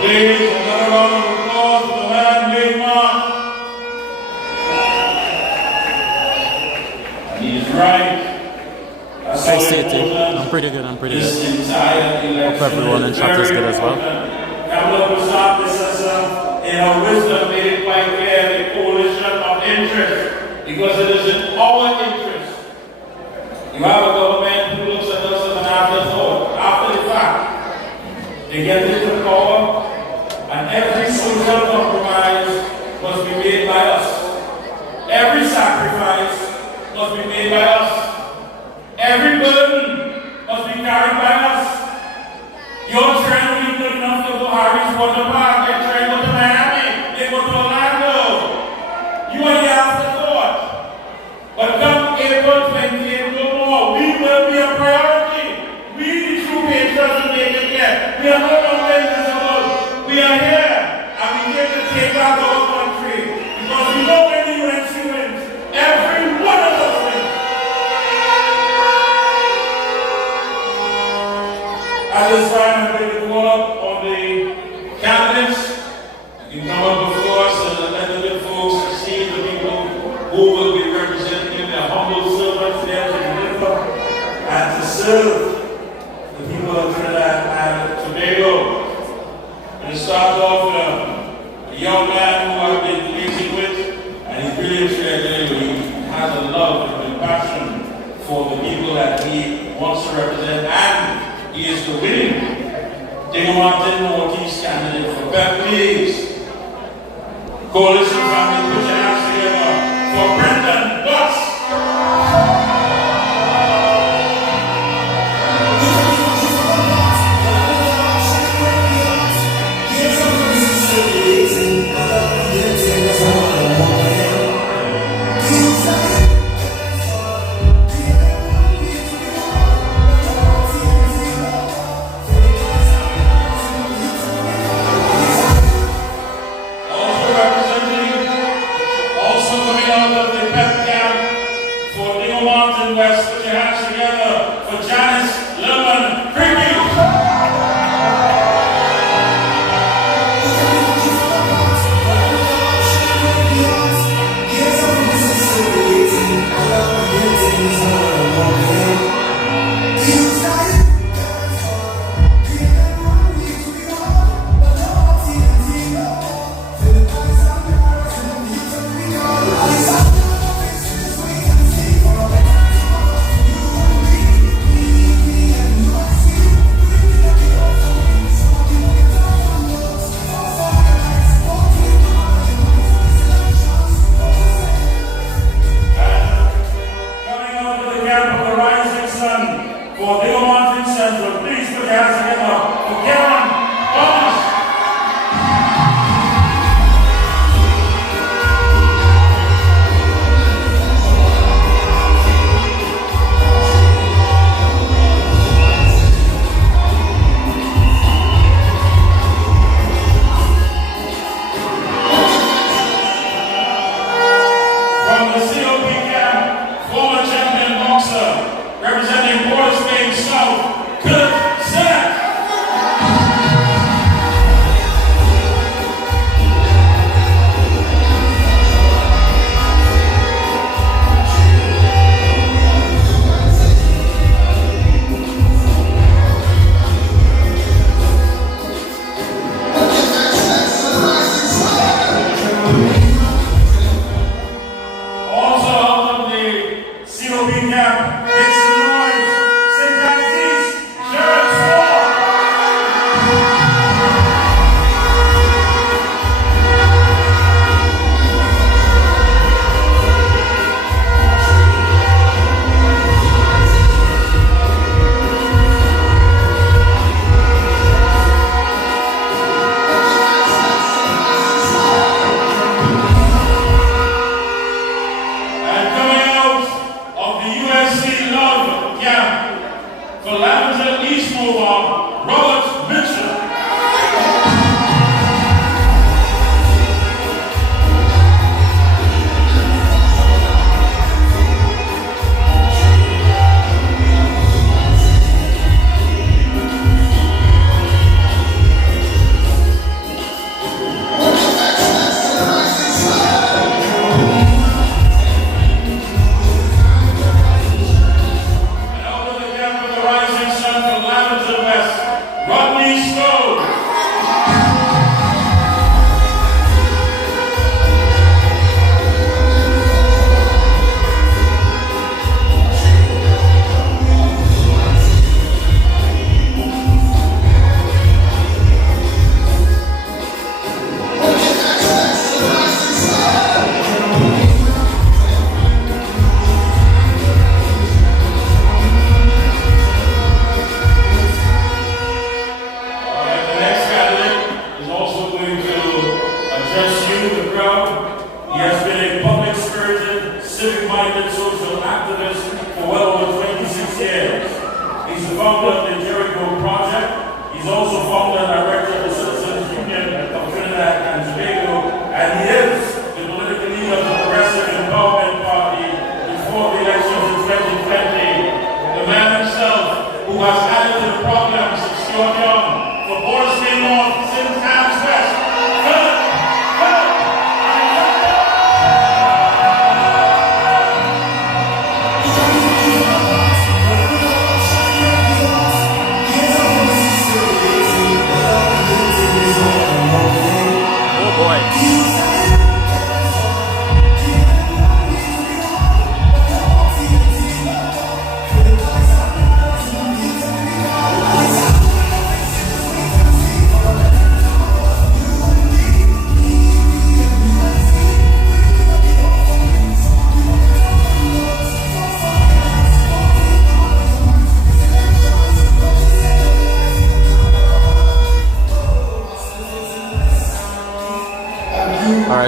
Please, another round of applause for the man named Mark. And he's right. That's Hey, how Stacey. important I'm pretty good. this entire election Hope everyone in chat is good as well. Kamala Prasad in her wisdom made it quite clear the coalition of interest, because it is in our interest. You have a government who looks at us as an afterthought, after the fact. They get into power, and every social compromise must be made by us. Every sacrifice must be made by us. Every burden must be carried by us. Your train will be good enough to go Harry's Water Park, your train go to Miami, they go to Orlando. You are the afterthought. But come April 28th, no more. We will be a priority. We, the true patriots, will make it here. We are no longer invisible. We are here, and we get to take back our country. Because we know when the UNC wins, every one of us wins. At this time, I'm going to call up on the candidates. You can come up before us and let the good folks see the people who will be representing their humble servants there to the serve the people of Trinidad and Tobago. And it starts off with a young man who I've been liaising with, and he's really he has a love and a passion for the people that he wants to represent, and he is the winning Dingle Martin Northeast candidate for Beverly. Coalition family, put your hands together for Brendan Butts.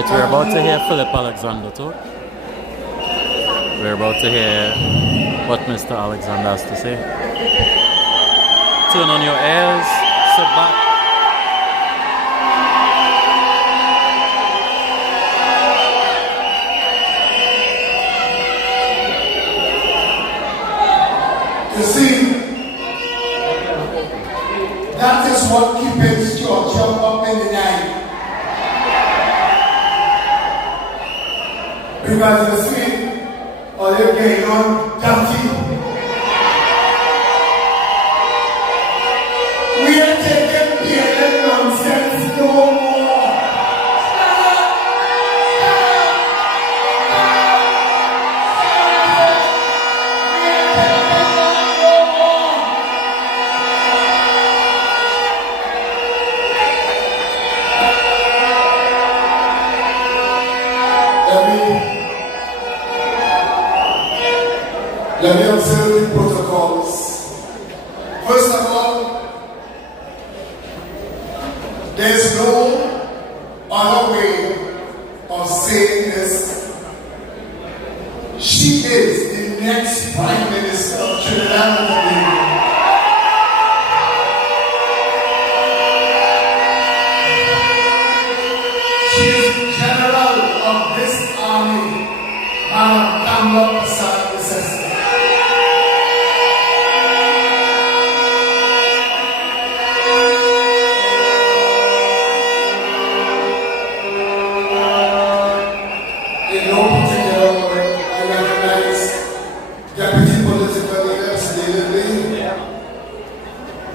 Alright, we're about to hear Philip Alexander too. We're about to hear what Mr. Alexander has to say. Turn on your ears, sit back. You see, that is what keeps Georgia up in the night. Because you see, all you're getting on dirty. We are taking bearded nonsense no more. Let me observe the protocols. First of all, there's no other way of saying this. She is the next Prime Minister of Trinidad and Tobago. She is the general of this army, Madam Kamla Prasad-Desai.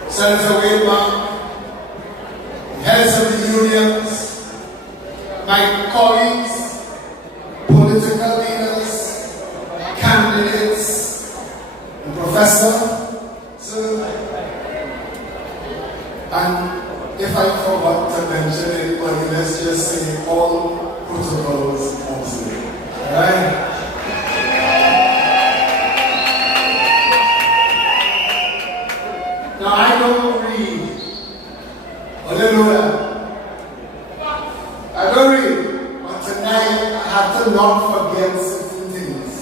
Senator Waymark, heads of the unions, my colleagues, political leaders, candidates, the professor, and if I forgot to mention anybody, let's just say all protocols observed. Alright? Now I don't read. Hallelujah. I don't read. But tonight I have to not forget certain things.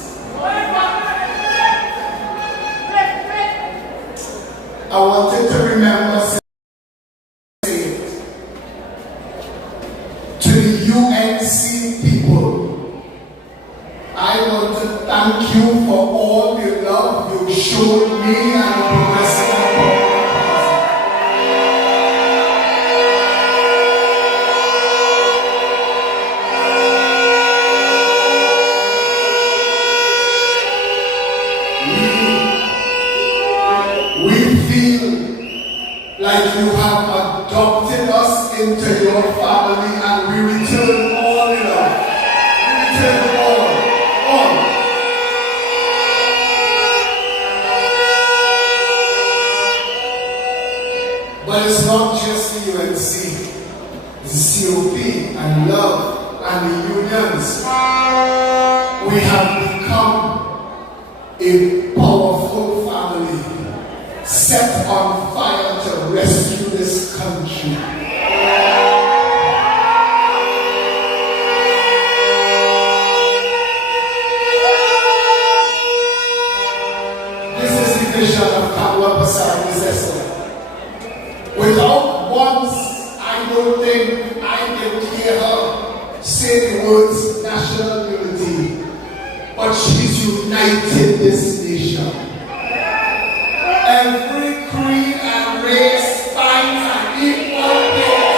I wanted to remember saying to the UNC people, I want to thank you for all the love you showed me and the progressive people. We feel like you have adopted us into your family and we return all in love. We return all. But it's not just the UNC, the COP and love and the unions. We have become a powerful family set on fire to rescue this country. This is the vision of Kamla Prasad-Desai. Without once, I don't think I can hear her say the words national unity, but she's united this nation. Every creed and race finds an equal place.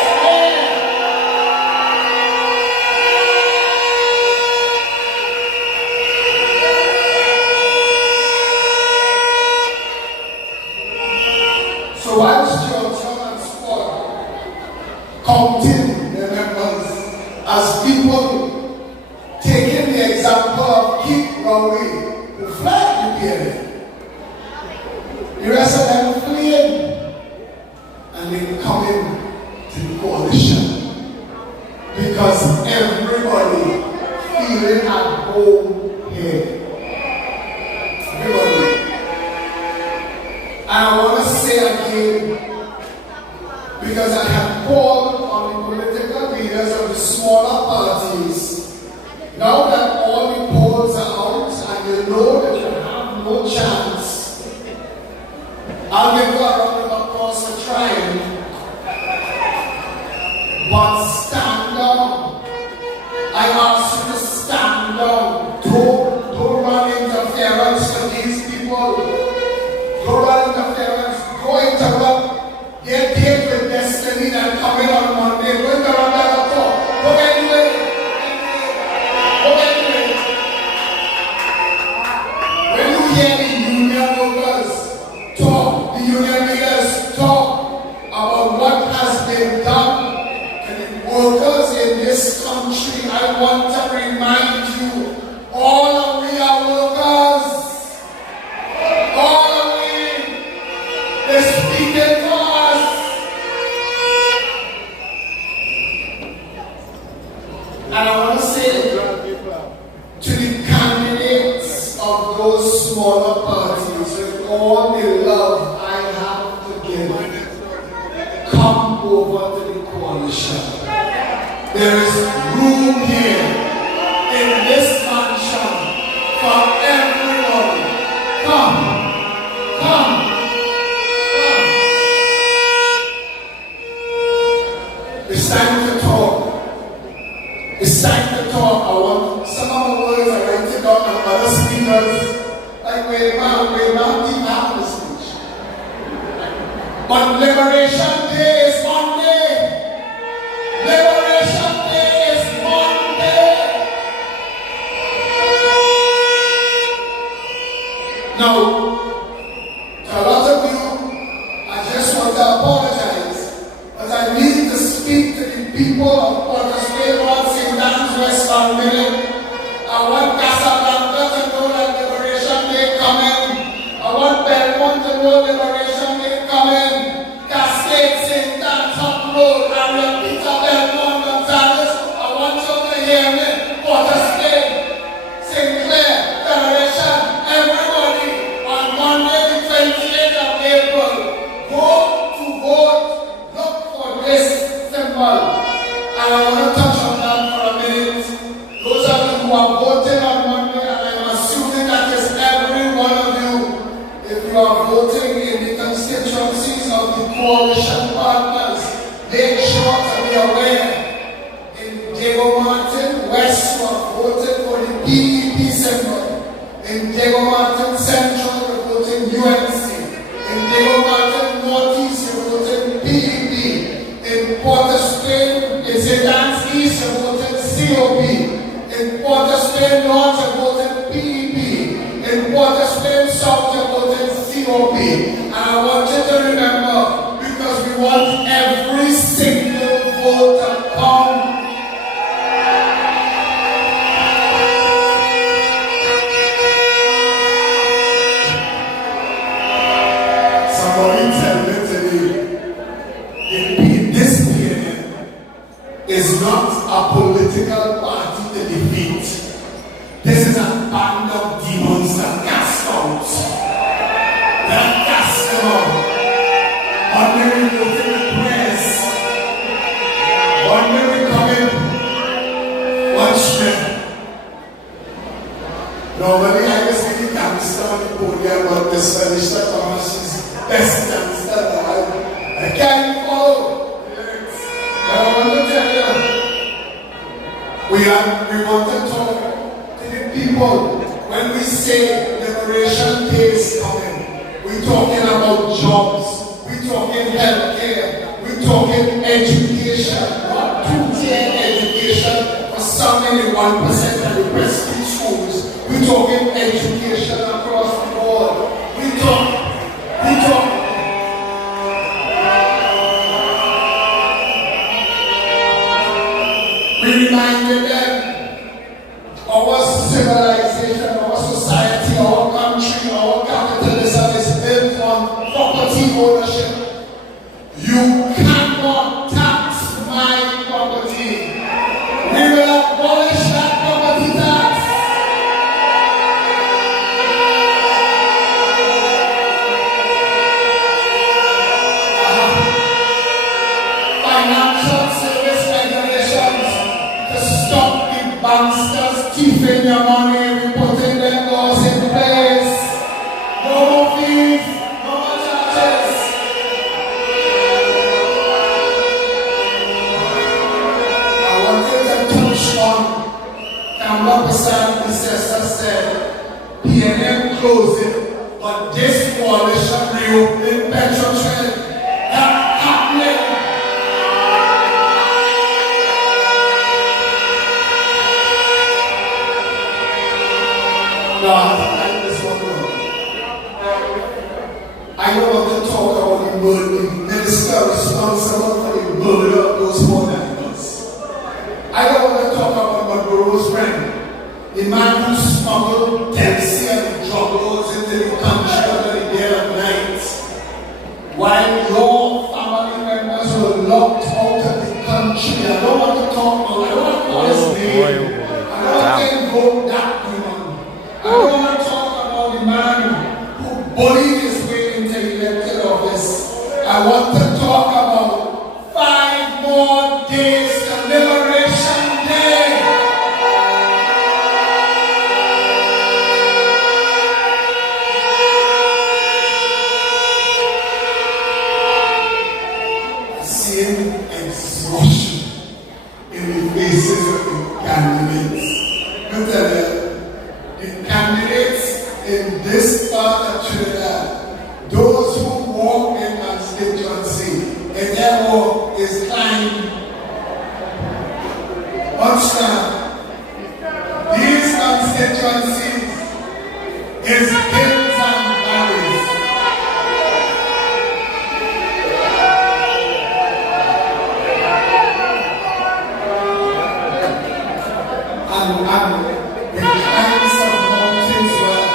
So whilst Georgia and Sport counting the members as people taking the example of Keith Rowley, who fled the PLA, the rest of them fleeing and they come in to the coalition because everybody feeling at home here. Everybody. And I want to say again, because I have called on the political leaders of the smaller parties chance, I'll give you a round of applause for trying. But stand down. I ask you to stand down. Don't run interference with these people. Don't run interference. Go interrupt their date with destiny that coming on Monday. Go interrupt that at all. Go anyway. Go anyway. When you hear the union workers talk, the union leaders talk about what has been done, workers in this country, I want to remind you, all of we are workers. All of we, they're speaking to us. And I want to say to the candidates of those smaller parties, with all the love I have to give, come over to the coalition. There is room here in this mansion for everyone. Come, come, come. It's time to talk. It's time to talk. I want some of the words I write it down and other speakers, like way back, deep half the speech. But Liberation Day is Monday. Liberation Day is Monday. Now, to a lot of you, I just want to apologize, but I need to speak to the people of Port of Spain, North St. Anne's, West Family. I want Casablanca to know that Liberation Day coming. I want Belmont to know Liberation Day coming. Cascade, St. Anne's, Hop Road, and Peter Belmont, Gonzales. I want you to hear me. Port of Spain, St. Clair, Federation, everybody, on Monday the 28th of April, go to vote. Look for this symbol. And I want to touch on that for a minute. Those of you who are voting on Monday, and I'm assuming that is every one of you, if you are voting in the constituencies of the coalition partners, make sure to be aware. In Diego Martin West, you are voting for the PEP symbol. In Diego Martin Central, you're voting UNC. In Diego Martin Northeast, you're voting PEP. In Port of Spain, in St. Anne's East, you're voting COP. In Port of Spain North, you're voting PEP. In Port of Spain South, you're voting COP. And I want you to remember, because we want every single vote to come. Somebody tell me today, this PNN is not a political party to defeat. This is a band of demons that cast out. That cast them out. One day we go to the press. One day we come in. Watch them. Normally I just see the gangster on the podium, but this Felicia Thomas is best gangster that I can't follow. But I want to tell you, we want to talk to the people. When we say Liberation Day is coming, we're talking about jobs, we're talking healthcare, we're talking education, not two-tier education for some in the 1% of the prestige schools. We're talking education across the board. We talk. We reminded them our civilization, our society, our country, our capitalism is built on property ownership. You cannot tax my property. We will abolish that property tax. about this coalition reopening Petro Trail. That's happening. No, I think this one wrong. I don't want to talk about the minister responsible for the murder of those 4 neighbors. I don't want to talk about Maguro's friend, the man who smuggled Dempsey and drug lords into the country under the dead of night, while your family members were locked out of the country. I don't want to talk about, I don't want to call his name. I don't want to invoke that demon. I don't want to talk about the man who bullied his way into elected office. I want to talk about 5 more days to Liberation Day. Seeing exhaustion in the faces of the candidates. I tell you, the candidates in this part of Trinidad, those who walk in constituency, and their walk is climbing. Understand? These constituencies is hills and valleys. And the kinds of mountains were.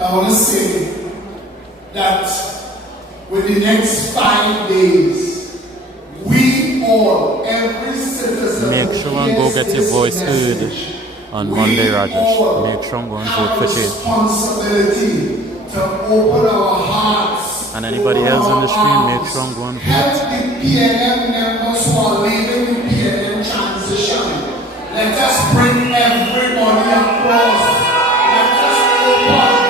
I want to say that with the next 5 days, we all, every citizen, make sure and go get your voice heard on Monday, Rajesh. Make sure and go and vote for Tate. Responsibility to open our hearts. And anybody else on the stream, make sure and go and Help vote. the PNM members who are leading the PNM transition. Let us bring everybody across. Let us open.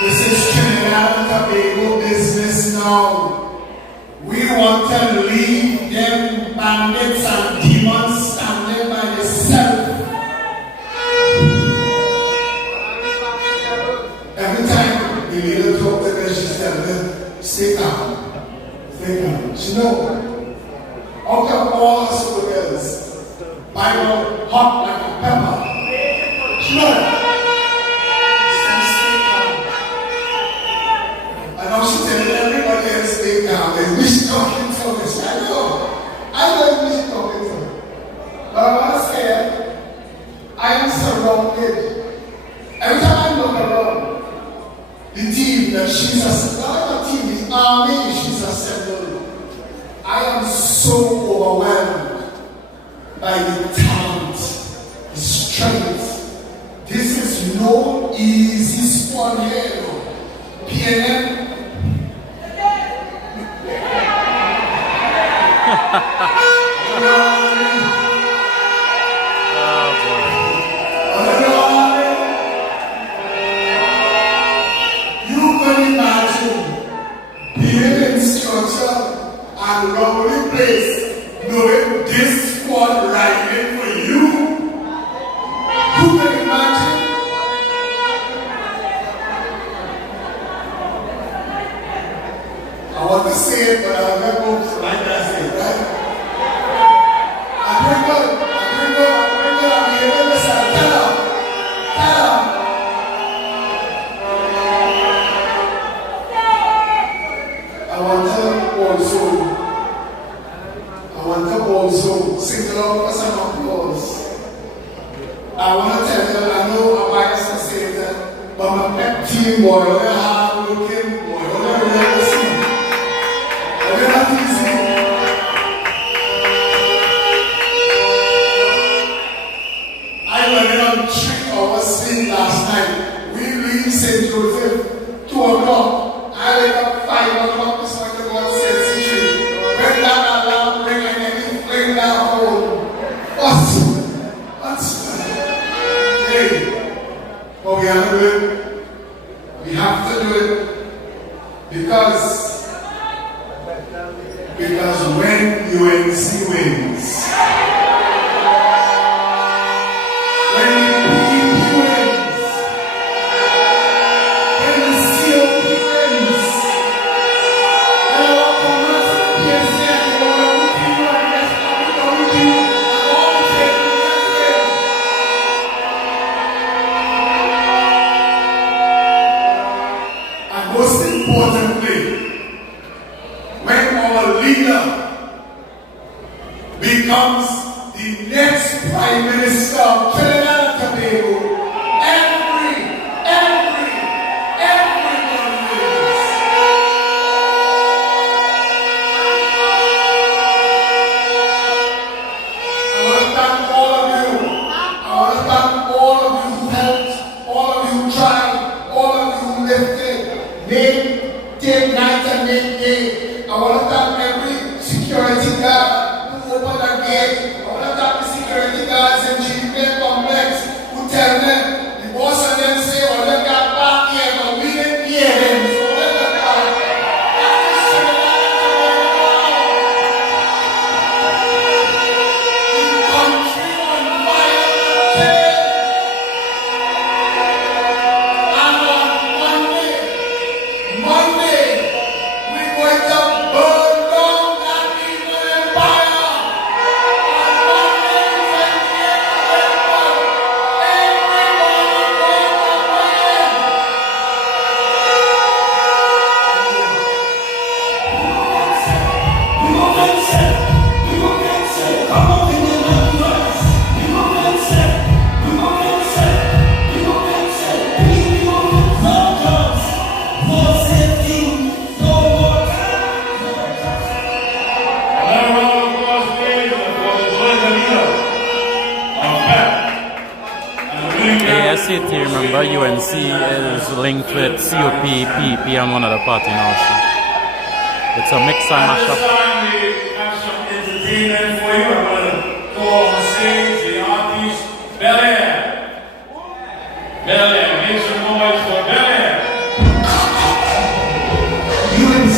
This is Trinidad and Tobago business now. We want to leave them bandits and demons standing by themselves. Every time the leader talked to her, she said, stay calm. Stay calm. She knows. Out of all her soldiers, Bible hot like a pepper. She knows. Now she telling everybody else stay calm. And we talking to us. I know we talking to her. But I want to say, I am surrounded. Every time I look around, the team that she's assembled, not the team, the army she's assembled, I am so overwhelmed by the talent, the strength. This is no easy squad here. PNM. You can imagine being in structure and lovely place, knowing this squad riding for you. You can imagine. I want to say it, but I'll never go like that say it, right? I bring up, I'm here to listen. Tell them. I want to also single out for some applause. I want to tell you, I know I'm biased to say that, but my pet team boy, they're hard looking boy, they're real. Because when UNC wins, when the PEP wins, when the COP wins, and our commerce and PSC and all the people and the community and all the trade unions win. And most importantly, when our leader becomes the next Prime Minister of Trinidad and Tobago, everybody wins. I want to thank all of you. I want to thank all of you who helped, all of you who tried, all of you who lifted, made day, night, and day. I want to thank every security guard who opened the gate. I want to thank the security guards in Chief Complex who tell them, the boss of them say, well, they got back here, but we didn't hear them. So let them back. The country on fire again. And on Monday, we're going to burn down that evil empire. On Monday, 28th of April, everybody going to win. ASCT, remember, UNC is linked with COP, PEP, and one other party now. So it's a mix and mash up. We have some entertainment for you. I'm going to call on stage the artist Bel Air. Bel Air, make some noise for Bel Air. UNC.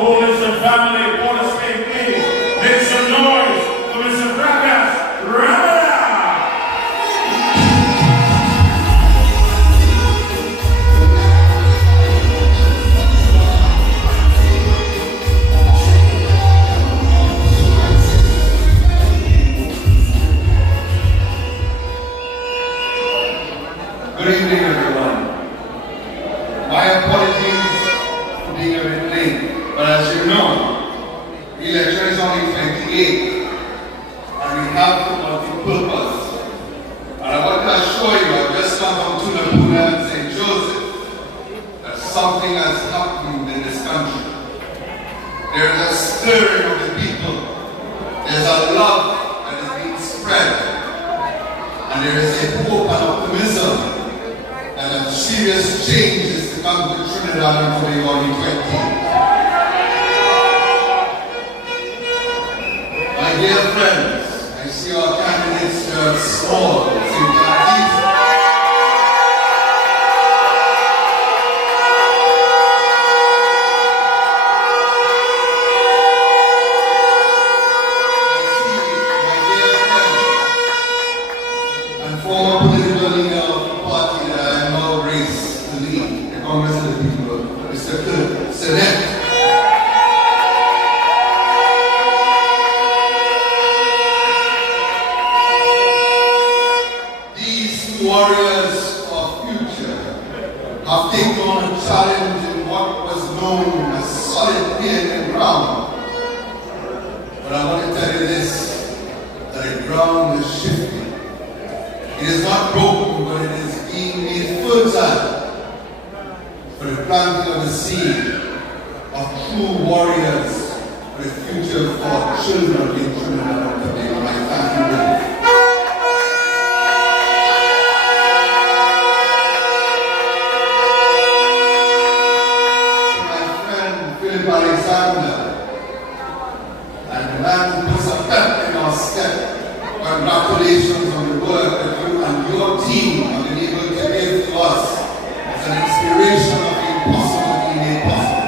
Oldest and family, Port of Spain, please. Make some noise for Mr. Bragas Ramada. Good evening, everyone. My apologies for being a bit late, but as you know, the election is only 28, and we have to multi-purpose. And I want to assure you, I've just come from Tunapuna and St. Joseph, that something has happened in this country. There is a stirring of the people. There's a love that is being spread. And there is a hope and optimism and a serious change is to come to Trinidad and Tobago in 2020. My dear friends, I see our candidates are small, St. John's. Warriors of future have taken on a challenge in what was known as solid pagan ground. But I want to tell you this, that the ground is shifting. It is not broken, but it is being made fertile for the planting of the seed of true warriors for the future of our children in Trinidad and Tobago. I thank you very much. Alexander, and the man who puts a pep in our step. Congratulations on the work that you and your team have been able to give to us as an inspiration of the impossible being made possible.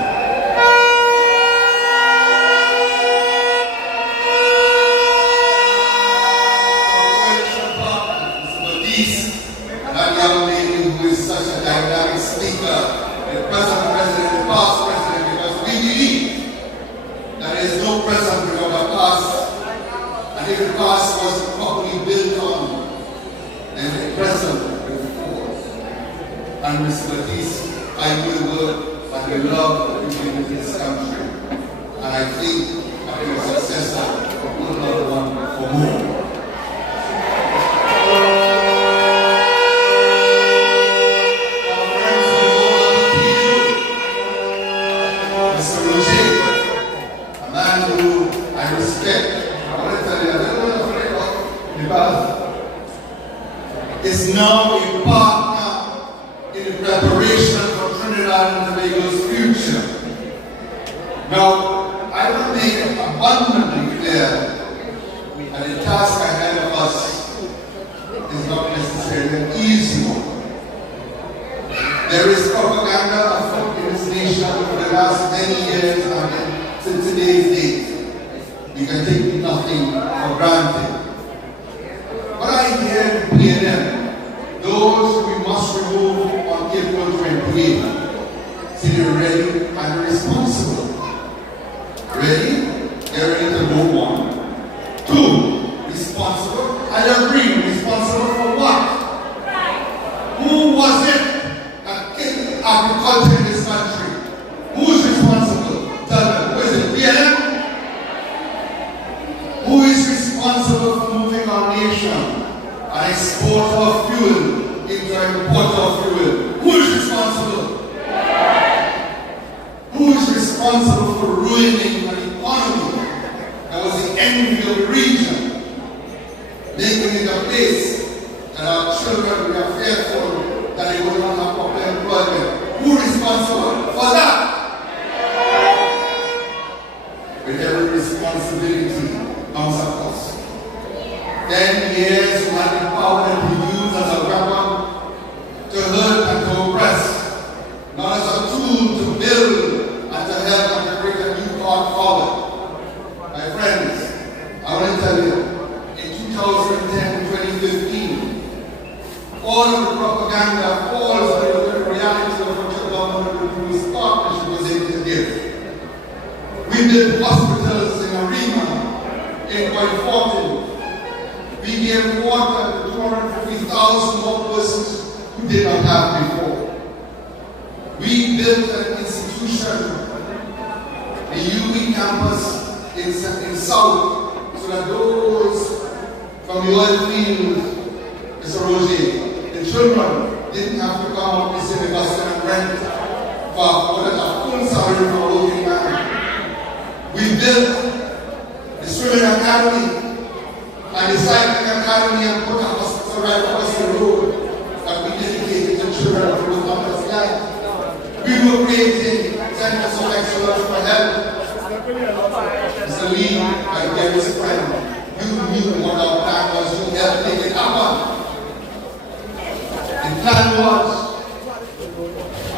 And that young lady who is such a dynamic speaker, the present president, the past president, because we believe that there is no present without a past, and if the past was properly built on, then the present will fall. And Mr. Batiste, I will work and the love that you give in this country, and I think that your successor will not want for more. Is now a partner in the preparation for Trinidad and Tobago's future. Now, I will make it abundantly clear that the task ahead of us is not necessarily an easy one. There is propaganda afoot in this nation for the last many years and since today's date. We can take nothing for granted. But I hear PNM, those we must remove on April 28th, say they're ready and responsible. Ready? They're ready to go on. 2, responsible. I agree, responsible for what? Who was it that killed agriculture in this country? Who's responsible? Tell them. Who is it? PNM? Who is responsible for moving our nation and export of fuel into import of fuel? Who is responsible? Who is responsible for ruining an economy that was the envy of the region, making it a place that our children will be fearful that they will not have proper employment? Who is responsible for that? With every responsibility comes a cost. 10 years we had the power that we use as a weapon to hurt and to oppress, not as a tool to build and to help and to create a new built hospitals in Arima, in Guayforte. We gave water to 250,000 more persons who did not have before. We built an institution, the UNC campus in South, so that those from the oil fields, Mr. Roger, the children didn't have to come up to City Boston and rent for a full salary for a working man. We built the swimming academy and the cycling academy and put a hospital right across the road that we dedicated to children who was not as life. We were creating centers of excellence for health. Mr. Lee, my dearest friend, you knew what our plan was. You helped make it happen. The plan was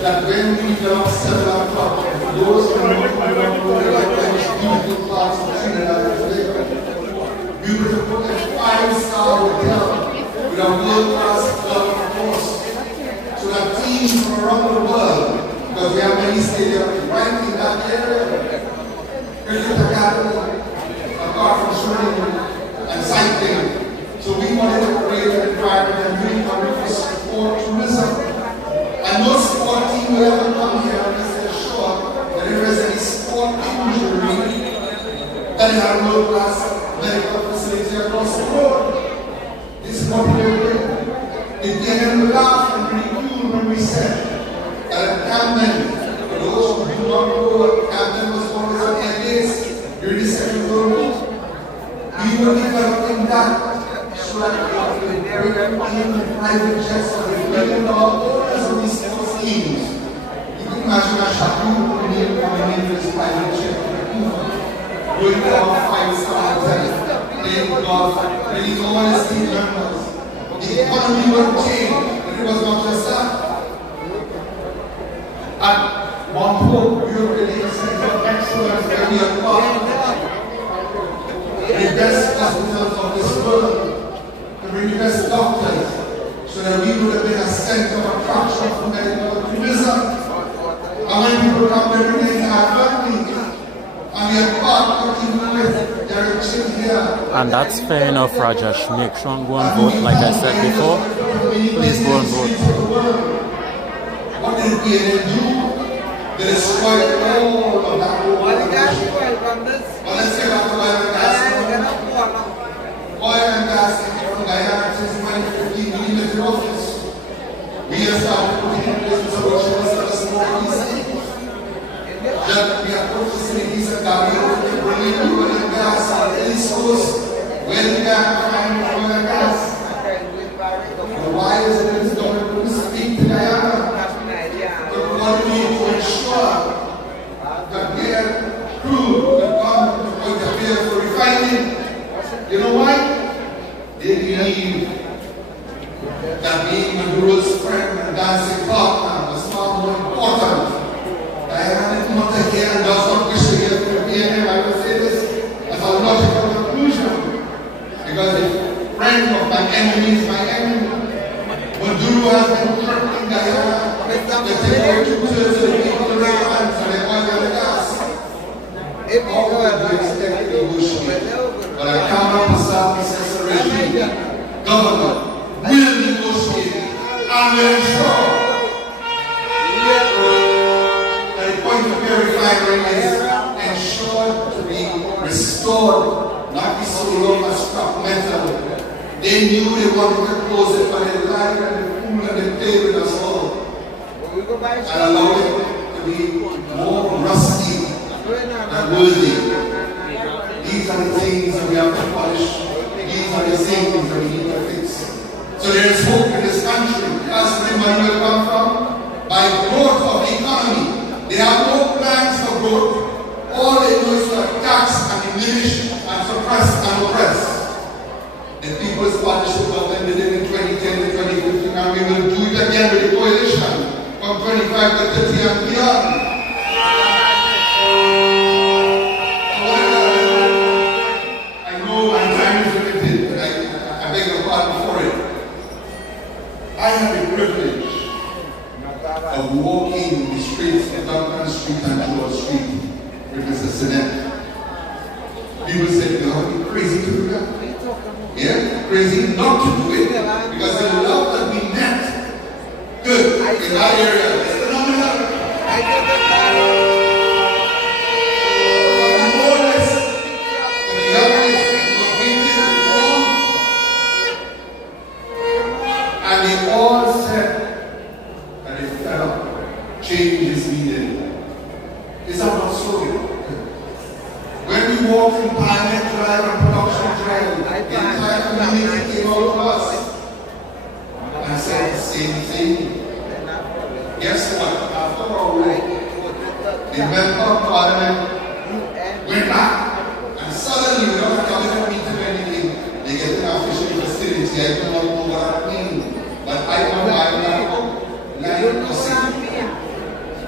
that when we developed 7 o'clock, those who were beautiful parts of Trinidad and Tobago, we were to put a 5-star hotel with a world-class club course, so that teams from around the world, because we have many stadiums right in that area, cricket academy, apart from swimming and cycling. So we wanted to create an environment and bring for sport tourism. And no sport team will ever come here unless they're sure that if there's any sport injury, that they have world-class medical facility across the road. This is what we were doing. It began to laugh and ridicule when we said that at Camden, for those who do not know what Camden was always on their days during the Second World War, we were developing that so that we could bring in private jets of the million owners of these sports teams. You can imagine a Shakur coming in with his private jet going to our 5-star hotel, playing golf, playing all his team members. The economy would change, but it was not just that. At one point, we were really a center of excellence where we are part the best hospitals of this world, to bring the best doctors, so that we would have been a center of attraction for medical tourism. And when people come every day to our family, and we are part working with their children here. And that's fair enough, Rajesh. Make sure and go and vote, like I said before. Please go and vote. What did they do? They destroyed all of that. Well, let's get back to oil and gas. Oil and gas from Guyana since 2015, we lived in office. We have started putting in place solutions such as more easy. That we have put facilities and Guyana to bring in oil and gas on the East Coast, where we can find oil and gas. Why is it that this government couldn't speak to Guyana? But we want to ensure that their crew will come to point of view for refining. You know why? They believe that being Maduro's friend and dancing partner was far more important. Diana is not here and does not wish to hear from him. I will say this as a logical conclusion. Because the friend of my enemy is my enemy. Maduro has been threatening Diana to take away 2/3 of the people in the land for the oil and the gas. All of them expect to negotiate. But I cannot myself assess the regime. Government will negotiate and will ensure that the point of view refinery is ensured to be restored, not be so long as scrap metal. They knew they wanted to close it, but they lied and they fooled and they played with us all. And allowed it to be more rusty than worthy. These are the things that we have to polish. These are the things that we need to fix. So there is hope in this country. That's where money will come from. By growth of the economy. They have no plans for growth. All they do is to tax and diminish and suppress and oppress. The People's Partnership Government did it in 2010 to 2015, and we will do it again with the coalition from 25 to 30 and beyond. I know my time is limited, but I beg your pardon for it. I have the privilege of walking the streets of Duncan Street and George Street with Mr. Sinet. People said, no, you're crazy to do that. Yeah, crazy not to do it because the love that we met, good, in that area, is phenomenal. The oldest, the youngest, were waiting warm, and they all said that they felt change is needed. It's about slogan. When we walked in Pilot Drive and Production Drive, the entire community came out to us and said the same thing. Guess what? After our work, the member of Parliament went back, and suddenly, without coming to meet them anything, they get an official facility. I do not know what that means, but I know why that line of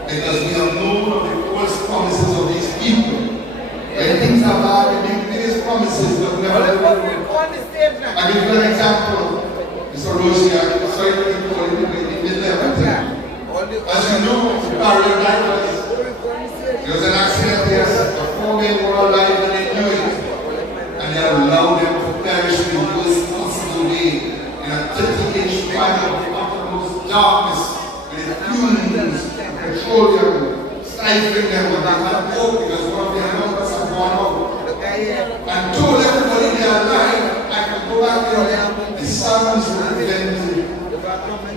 because we have known of the false promises of these people. When things are bad, they make biggest promises, but never deliver. I give you an example. Mr. Rosie, I'm sorry to keep calling you in the middle of everything. As you know, the barrier drivers, there was an accident there, the 4 men were alive and they knew it. And they allowed them to perish in the worst possible way in a 30-inch fire of uttermost darkness with the fumes, petroleum, stifling them when they had hope because one of their numbers had gone out. And told everybody they are alive, I can go back there. The servants were prevented.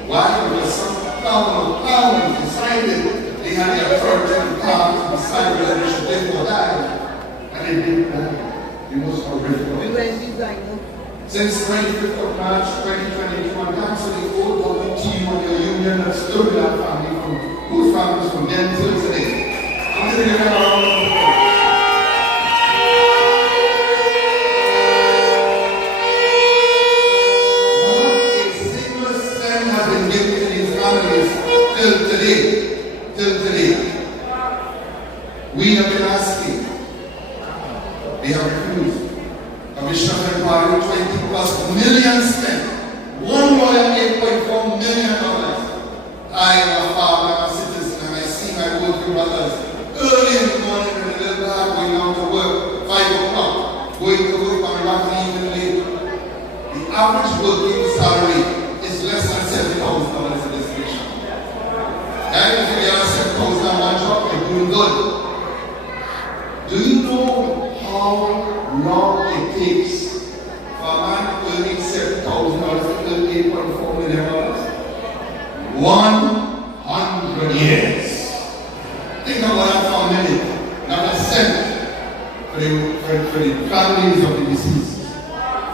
Why? Because some clowns decided they had the authority to come to decide whether they should live or die. And they didn't die. The most horrific. Since 25th of March 2022, I'm canceling the old team of your union that stood with that family from whose families from then till today. I'm going to give them a round of applause. Till today, we have been asking, they have refused. Commission of Inquiry, 20 plus million spent, one lawyer, $8.4 million. I am a farmer, I'm a citizen, and I see my working brothers early in the morning and a little bit going out to work, 5 o'clock, going to work on not even late. The average working salary is less than $70,000 in this nation. Right? If you get $7,000 on one job, you're doing good. Do you know how long it takes for a man earning $7,000 to earn $8.4 million? 100 years. Think about that for a minute. Not a cent for the families of the deceased.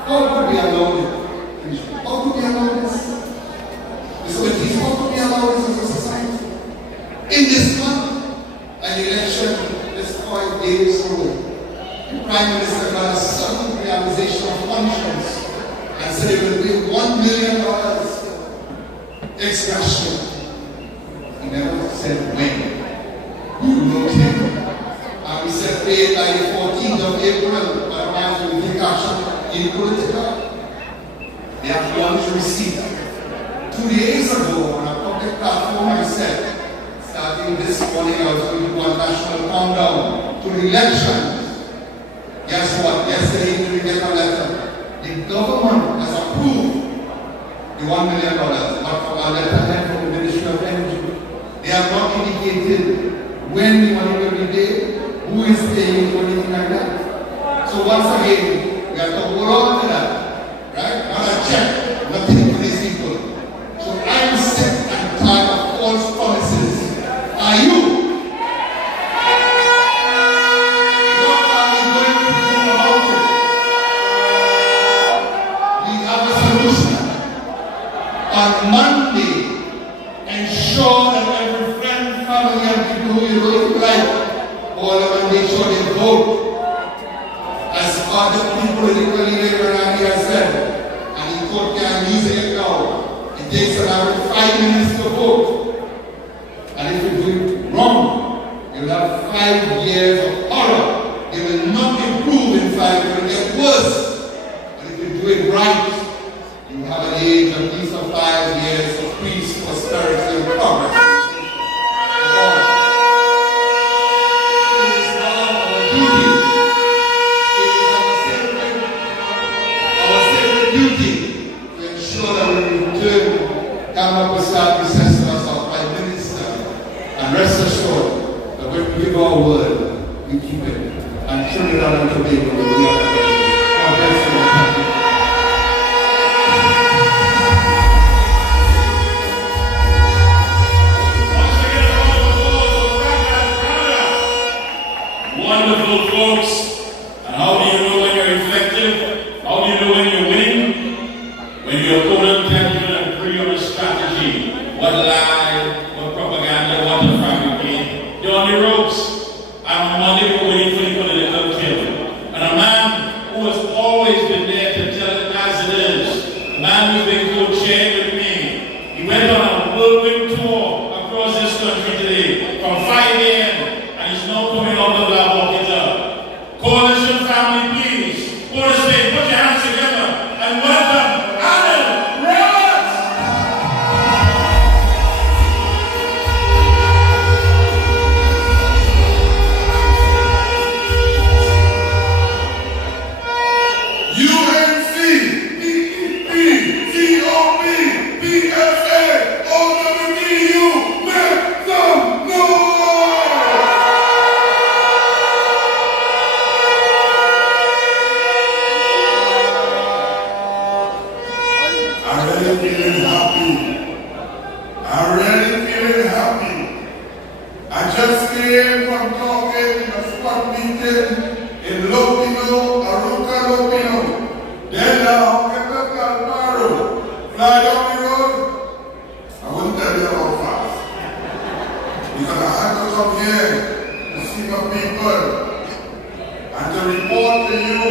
How could we allow it? How could we allow this? How could we allow this as a society? In this month, an election is 5 days away. The Prime Minister got a sudden realization of conscience and said he will pay $1 million expression. He never said when. You wrote him. And we said pay by the 14th of April, otherwise we will take action in political. They have launched receipt. 2 days ago on a public platform I said, starting this morning I was going to do a national countdown to the elections. Guess what? Yesterday we get a letter. The government has approved the $1 million, but from a letterhead from the Ministry of Energy. They have not indicated when the money will be paid, who is paying, or anything like that. So once again, we have to hold on to that. Right? Not a check, nothing for these people. So I'm sick and tired of false promises. Are you? What are we going to do about it? We have a solution. On Monday, ensure that every friend, family, and people who you really like, all of them make sure they vote. As other people politically later on here said, and the court can use it now. It takes around 5 minutes to vote. And if you do it wrong, you'll have 5 years of horror. It will not improve in 5, it will get worse. But if you do it right, you have an age at least of 5 years of peace, prosperity, and progress. It is now give our word, we keep it. And Trinidad and Tobago will be our country. God bless you. Wonderful folks. And how do you know when you're effective? How do you know when you win? When your opponent tells you and agree on a strategy. What lie, what propaganda, what to fabricate. You're on the ropes. I'm on Monday waiting for the political kill. And a man who has always been there to tell it as it is. A man who's been co-chaired with me. He went on a whirlwind tour across this country today from 5 a.m. and he's now coming on the block walking up. Coalition family, please. Put your hands together and welcome Alan Roberts! UNC, PEP, COP, PSA, OWDU, make some noise! I'm really feeling happy. I just came from talking a spot meeting in Lopino, Aruca Lopino. Then now, Calparo, fly down the road. I wouldn't tell you how fast. Because I had to come here to see my people and to report to you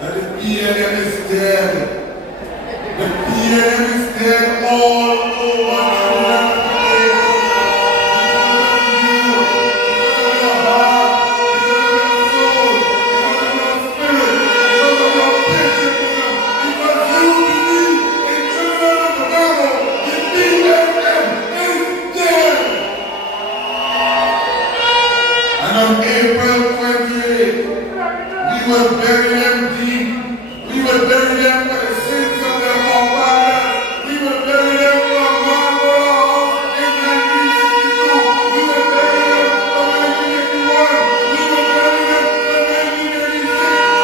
that the PLM is dead. The PLM is dead all over And on April 28th, we will bury them deep. We will bury them for the sins of their forefathers. We will bury them from Marlborough in 1962. We will bury them from 1981. We will bury them from 1986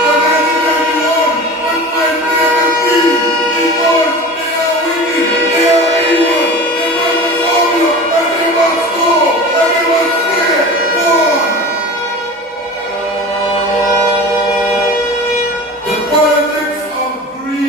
to 1991. But when they will be, because they are wicked, they are evil, they must follow, and they must go, and they must stay born. The politics of greed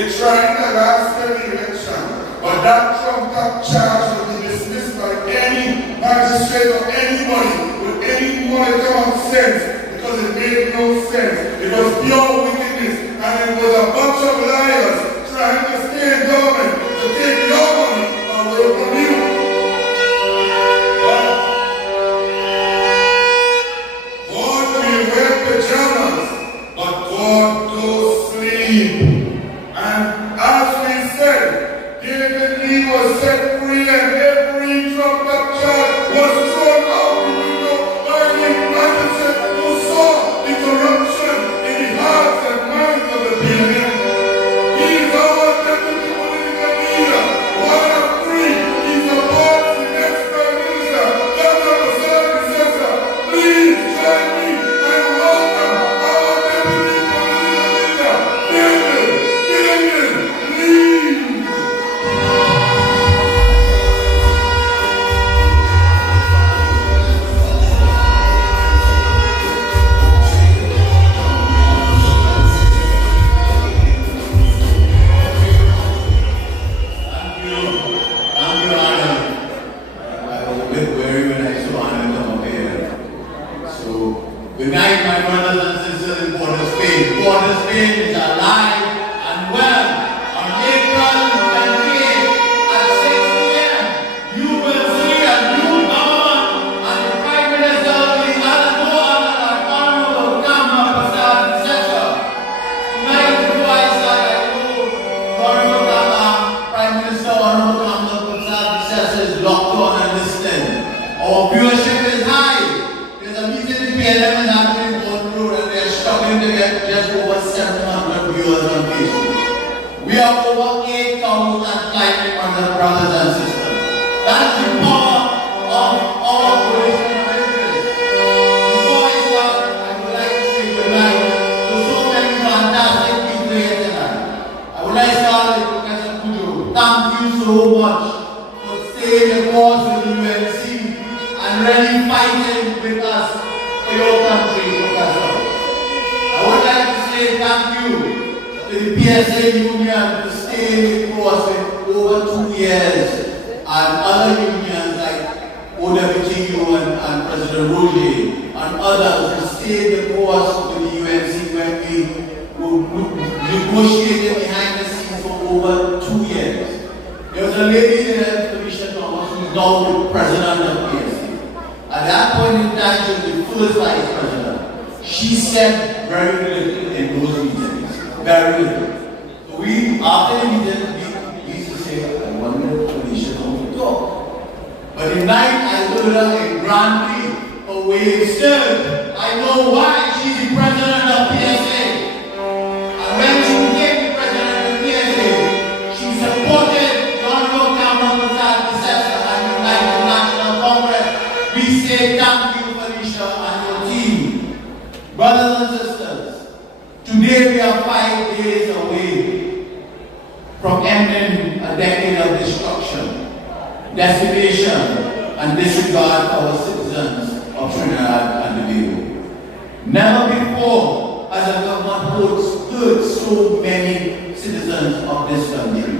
They tried the last election, but that trumped-up charge will be dismissed by any magistrate or anybody with any more common sense, because it made no sense. It was pure wickedness, and it was a bunch of liars trying to stay in government to take your money away from you. God will wear pajamas, but God don't sleep. And as we said, David Lee was set free, and every trumped-up charge was thrown out the window by the magistrate who saw the corruption in the hearts and minds of the people. He is our deputy political leader, one of three. He supports the next prime minister, Dr. Musa. Please join me and welcome our deputy political leader, David Lee. Thank you, Adam. I was a bit worried when I saw Adam come up here. So, good night, my brothers and sisters in Port of Spain. Port of Spain is alive and well. On April 28th at 6 p.m., you will see a new government and the Prime Minister will be no other than Honorable Kamla Prasad. Tonight, before I start, I know Honorable Prime Minister Honorable Kamla Prasad is locked on and listening. Our viewership is high. There's a meeting in PLM is happening on road, and they're struggling to get just over 700 viewers on Facebook. We are over 8,000 climbing brothers and sisters. That's the power of our coalition of interest. Before I start, I would like to say goodnight to so many fantastic people here tonight. I would like to start with Professor Kujo. Thank you so much for staying the course with the UNC and really fighting with us for your country, Professor. I would like to say thank you to the PSA Union for staying the course with over 2 years, and other unions like OWTU and President Roger and others who stayed the course with the UNC when we negotiated behind the scenes for over 2 years. There was a lady there, Felicia Thomas, who is now the president of PSA. At that point in time, she was the first vice president. She said very little in those meetings. Very little. So we, after the meeting, we used to say, I wonder if Felicia Thomas would talk. But the night I heard her in Grand Prix for Wave served, I know why she's the president of PSA. And when she became the president of PSA, she supported Honorable Kamla Prasad and United National Congress. We say thank you, Felicia, and your team. Brothers and sisters, today we are 5 days away from ending a decade of destruction, decimation, and disregard for our citizens of Trinidad and Tobago. Never before has a government hurt so many citizens of this country.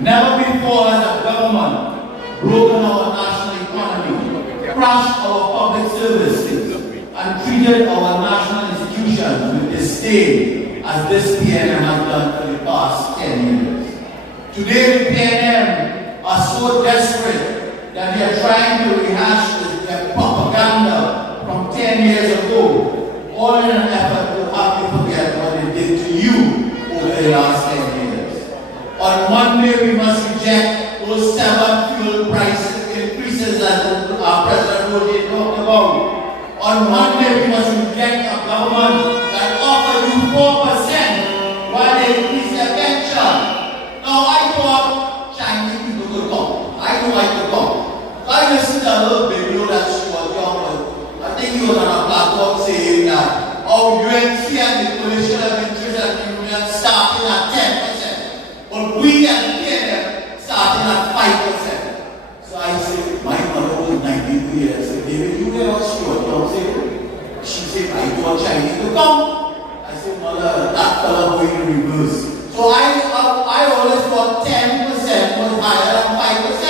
Never before has a government broken our national economy, crushed our public services, and treated our national institutions with disdain as this PNM has done for the past 10 years. Today the PNM are so desperate that they are trying to rehash their propaganda from 10 years ago, all in an effort to have you forget what they did to you over the last 10 years. On Monday, we must reject those 7 fuel price increases that President Roger talked about. On Monday, we must reject a government that offered you 4% while they increase their pension. Now, I thought Chinese people could come. I know I could come. So I listened to a little video that she was young, but I think he was on a platform saying that our UNC and the coalition of interest and union starting at 10%, but we as the PNM starting at 5%. So I said, my mother was 92 years. I said, David, you were not sure. She said, I want Chinese to come. I said, Mother, that fellow going in reverse. So I Stuart 10% was higher than 5%.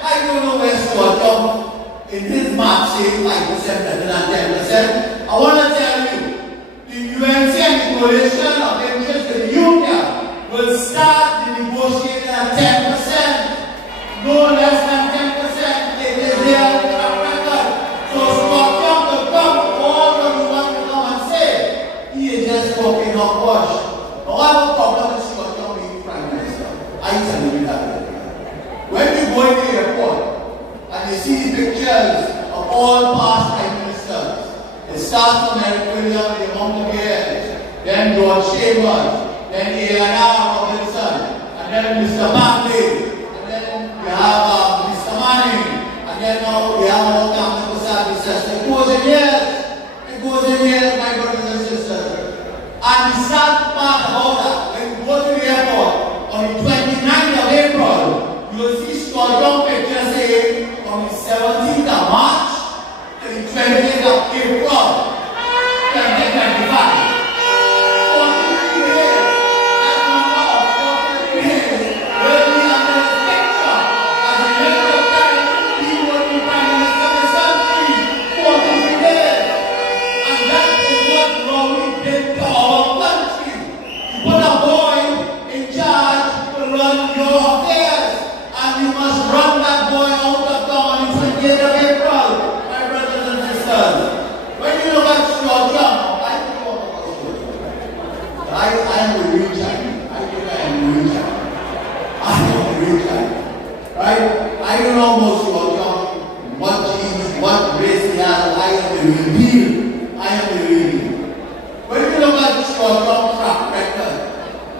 I don't know where Stuart Young in his math saying 5% better than 10%. I want to tell you, the UNC and the coalition of interest in the union will start the negotiating at 10%, no less than 10%. It is their track record. So Stuart Young will come all what you want to come and say. He is just talking hogwash. Now I have a problem with Stuart Young being Prime Minister. I tell you that. When you go in the airport and you see pictures of all past Prime Ministers, it starts from Eric Williams, the Mount then George Chambers, then A.R. Robinson, and then Mr. Barclay, and then you have Mr. Manning, and then now we have all Campbell Prasad recession. It goes in years, my brothers and sisters. And the sad part about that, when you go to the airport on the 29th of April, you will see Stuart Young pictures saying from the 17th of March to the 28th of April, 2025. I don't know most about John, what genes, what race he has. I am the real deal. I am the real deal. When you look at John's track record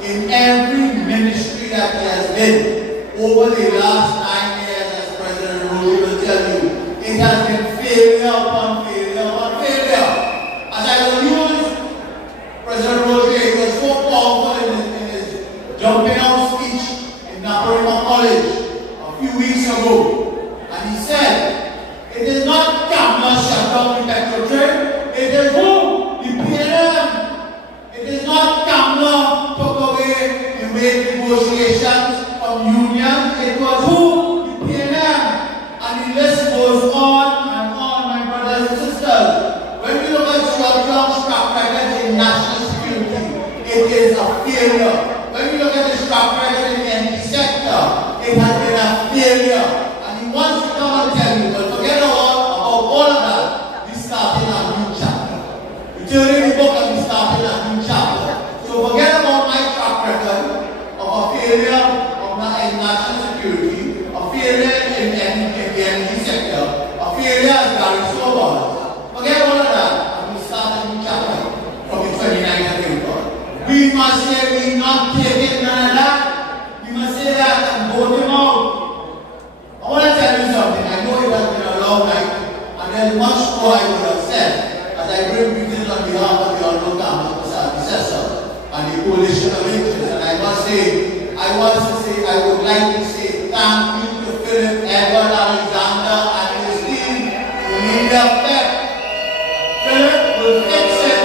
in every ministry that he has been over the last 9 years, as President Roger will tell you, it has been failure upon failure upon failure. As I will use President Roger, he was so powerful in his jumping out speech in Naparima College a few weeks ago, and he said, it is not Kamla shut down the petrol train, it is who? The PNM. It is not Kamla took away the wage negotiations from unions, it was who? The PNM. And the list goes on and on, my brothers and sisters. When we look at Stuart Young's track record in national security, it is a failure. When we look at his track record in the energy sector, it has been a failure. And he wants to come and tell you, but forget about all of that. We started a new chapter. We turn in the book and we started a new chapter. So forget about my track record of a failure of national security, a failure in the energy sector, a failure as Gary Sobers. Forget all of that and we start a new chapter from the 29th of April. We must say we not taking none of that. We must say that and vote him out. I want to tell you something. I know it has been a long night, and there's much more I would have said as I bring greetings on behalf of the Honorable Campbell Prasad Recessor and the coalition of interest. And I would like to say thank you to Philip Edward Alexander and his team to lead the effect. Philip will fix it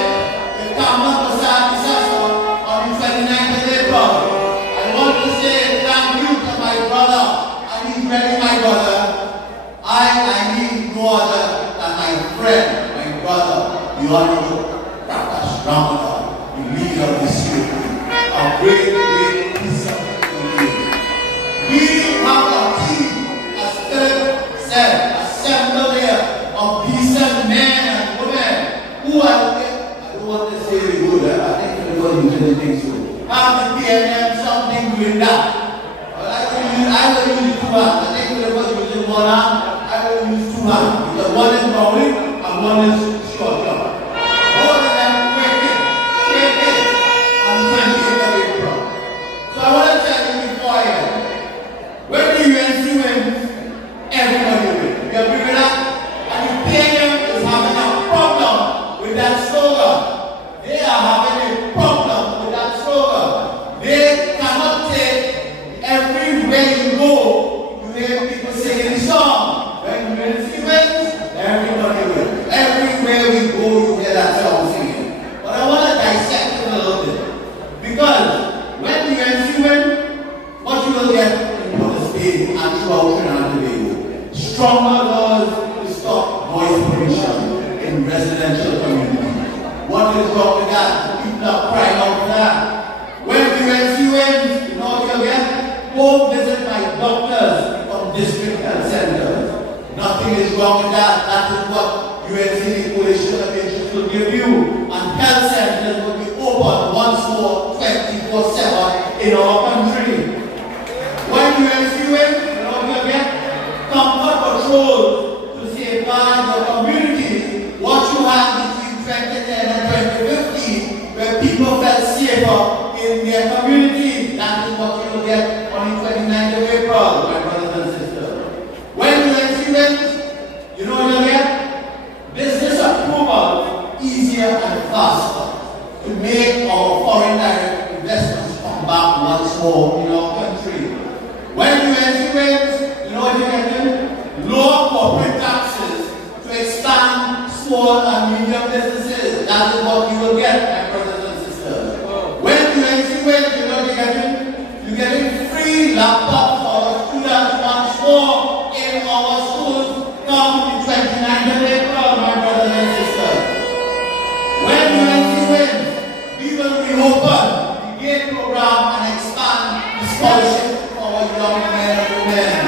with Campbell Prasad Recessor on the 29th of April. I want to say thank you to my brother, and he's ready, my brother. I need no other than my friend, my brother, the Honorable Prakash Ramada, the leader of this youth. A great piece of community. We have a team, as Philip said, assembled here of decent men and women who are, I don't want to say the good, I think everybody usually thinks so. Have the PNM something doing that. I will use 2 hands. I think everybody using 1 hand. I will use 2 hands. Because one is Rowling and one is Short Jump. Both of them quaking on the 28th of April. So I want to tell you before I end, when the UNC wins, everybody wins. You agree with that? And the PNM is having a problem with that slogan. They are having a problem with that slogan. They cannot take everywhere you go, you hear people singing the song. When UNC wins, everybody wins. Everywhere we go, you hear that song singing. But I want to dissect it a little bit. Because when UNC wins, what you throughout Trinidad and Tobago. Stronger laws to stop noise pollution in residential communities. What is wrong with that? People are crying out for that. When UNC wins, you know what you'll get? Home visit by doctors from district health centers. Nothing is wrong with that. That is what UNC coalition of interest will give you. And health centers will be open once more 24/7 in our country. When UNC wins, you know what you'll get? Comfort patrols to safeguard your communities. What you had between 2010 and 2015, where people felt safer in their communities. That is what you will get on the 29th of April, my brothers and sisters. When UNC wins, you know what you'll get? Business approval easier and faster to make our foreign direct investments come back once more in our country. When UNC wins, you know what you're getting? Lower corporate taxes to expand small and medium businesses. That is what you will get, my brothers and sisters. When UNC wins, you know what you're getting? You're getting free laptops for our students once more in our schools come the 29th of April, my brothers and sisters. When UNC wins, we will reopen the GATE program and expand the scholarship for our young men and women.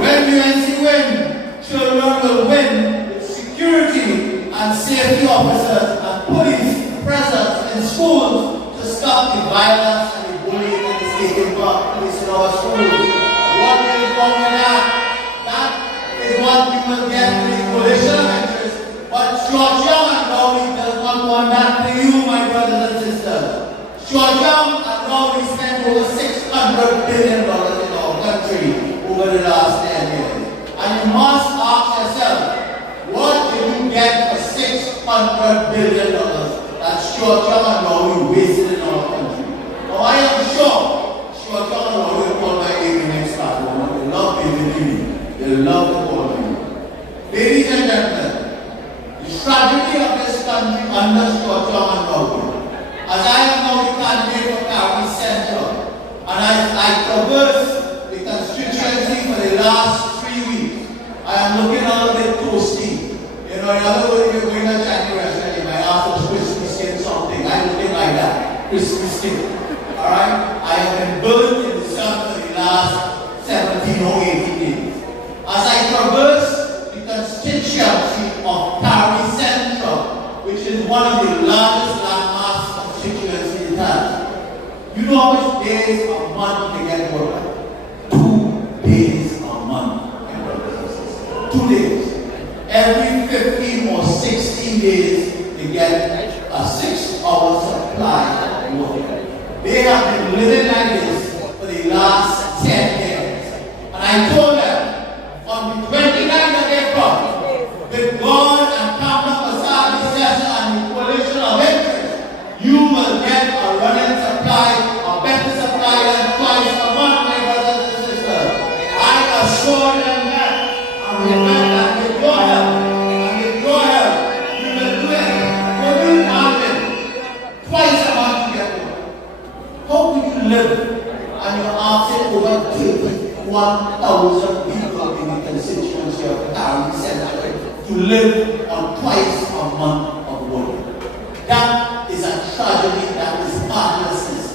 When UNC wins, children will win with security and safety officers and police presence in schools to stop the violence and the bullying that is taking place in our schools. What is wrong with that? That is what we will get with the coalition of interest. But George Young and Rowley does not want that for you, my brothers and sisters. George Young and Rowley spent over $600 billion in our country over the last 10 years. And you must ask yourself, what did you get for $600 billion that George Young and Rowley wasted in our country? Now I am sure George Young and Rowley will call my aid next platform. They love me. They love to call me. Ladies and gentlemen, the tragedy of this country under George Young and Rowley, as I am now the candidate for County Central, and I traverse the constituency for the last 3 weeks, I am looking a little bit toasty. You know, in other words, if you're going to Chinese restaurant, you might ask for crispy skin something. I'm looking like that. Crispy skin. Alright? I have been burnt in the sun for the last 17 or 18 days. As I traverse the constituency of County Central, which is one of the largest landmass constituencies it has, you know how much days a month they get work? 2 days a month. 2 days. Every 15 or 16 days, they get a 6-hour supply of work. They have been living like this for the last 10 years. And I told them, on the 29th of April, with God and Campus Masadi session and the coalition of interest, you will get a running supply, a better supply than twice a month, my brothers and sisters. I assure them that, and with your help, you will do it. When you imagine twice a month to get work, how do you live? And you're asking over 1,000 people in the constituency of County Central to live on twice a month of work. That is a tragedy, that is heartlessness.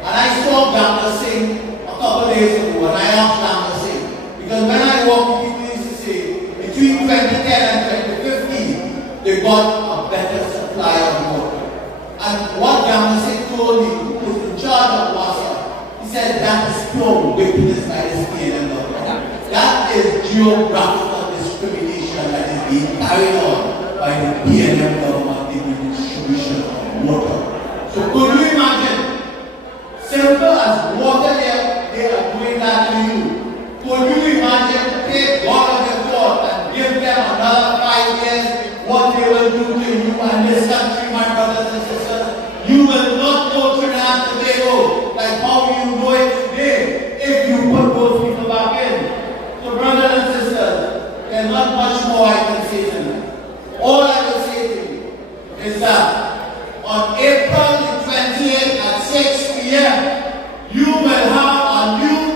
And I saw Gamla Singh a couple of days ago, and I asked Gamla Singh, because when I walked, people used to say, between 2010 and 2015, they got a better supply of work. And what Gamla Singh told me, who was in charge of WASA, he said that is pure wickedness by this PNM government. That is geographical discrimination that is being carried on by the PNM government in the distribution of water. So could you imagine, simple as water they are doing that to you. Could you imagine, take God of the court and give them another 5 years, what they will do to you and this country, my brothers and sisters? You will not know Trinidad and Tobago like how you know it today if you put those people back in. So brothers and sisters, there's not much more I can say tonight. All I will say to you is that on April the 28th at 6 p.m., you will have a new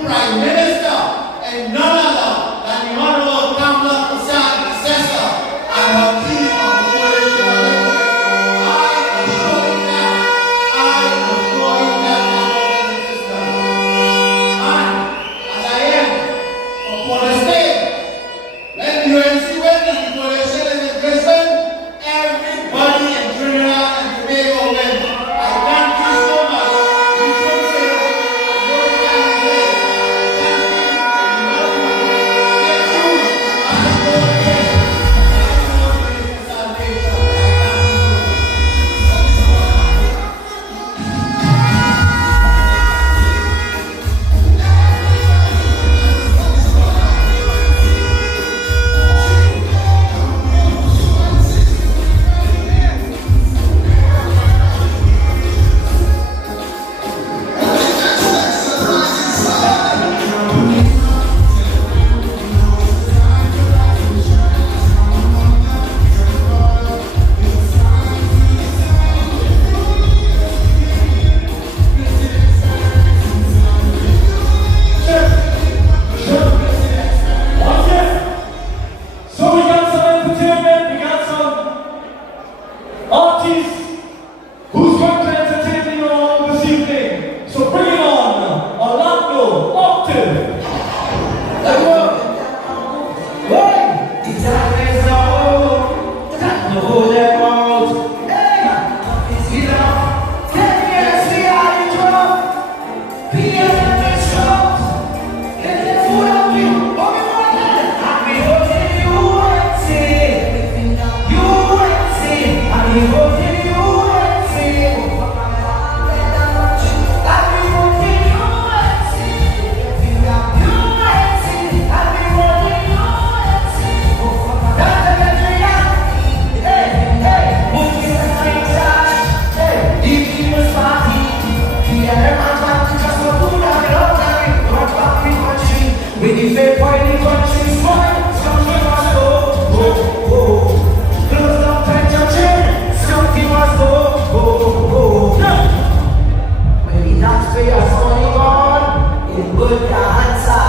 serious money gone, it's good to answer.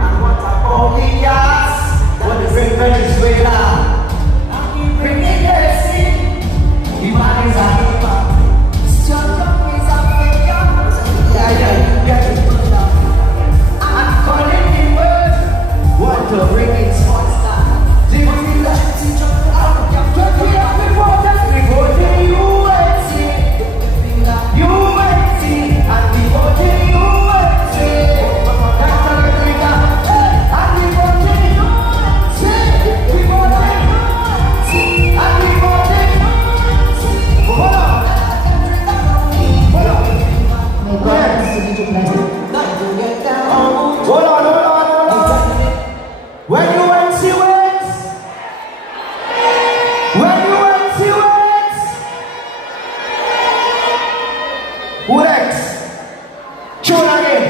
And what about the gas? What the bring Venezuela? Bring the gas in. The man is a hipper. Shut up, he's a faker. Yeah, get it put down. I'm calling him words. Want to bring it sponsor. Give me that. Just be up before that. We go to UNC. UNC. And we go to UNC. That's a little bit of. And we go to UNC. We go to UNC. And we go to UNC. Hold on. Hold on. Hold on, hold on. When UNC wins, who next? Tune again.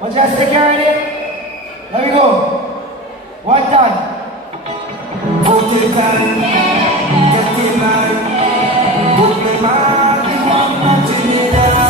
Majestic, you ready? Let me go. One time. Yeah.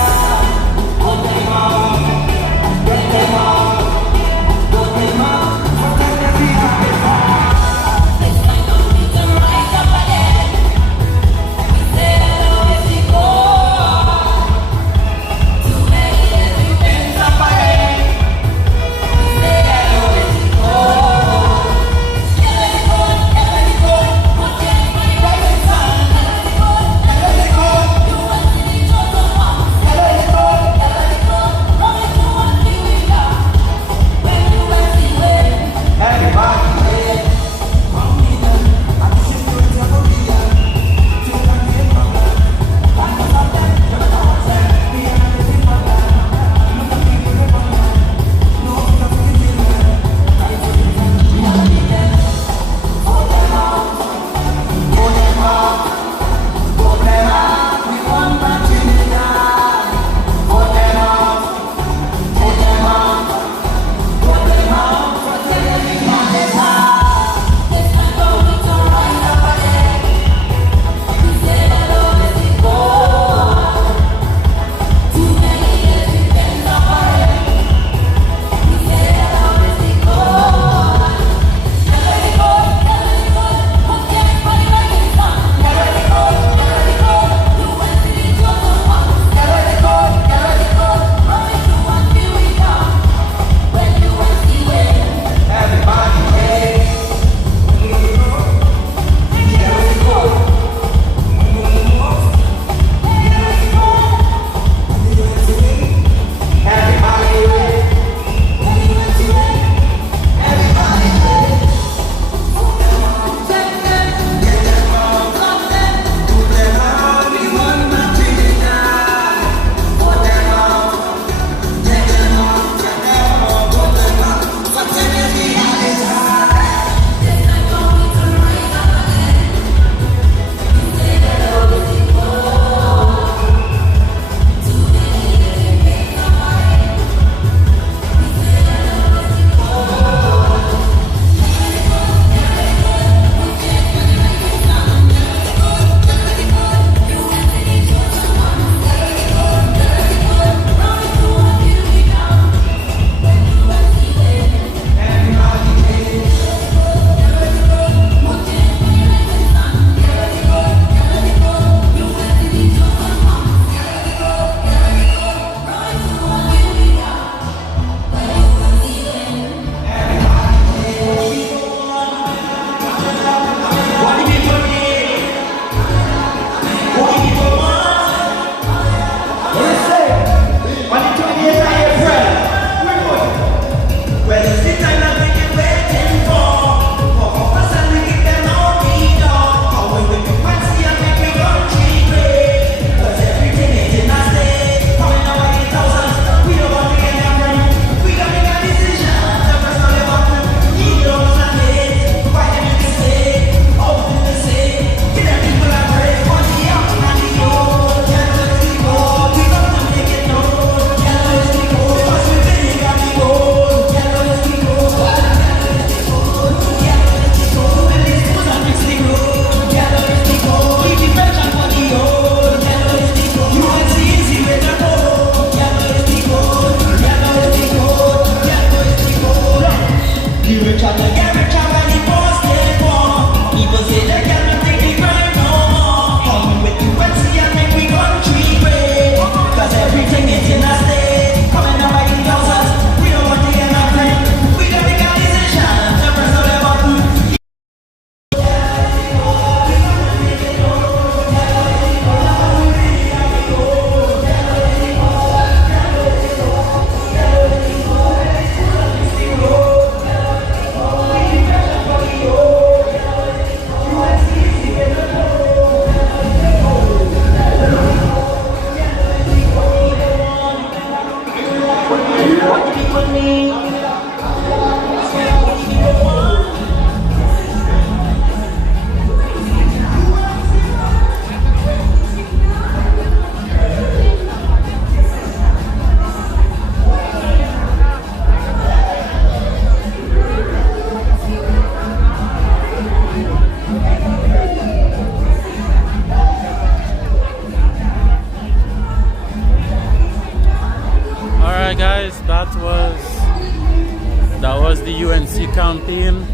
campaign.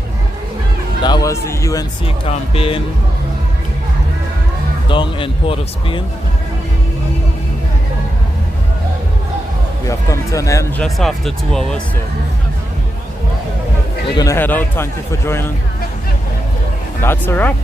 That was the UNC campaign down in Port of Spain. We have come to an end just after 2 hours, so we're gonna head out. Thank you for joining. And that's a wrap.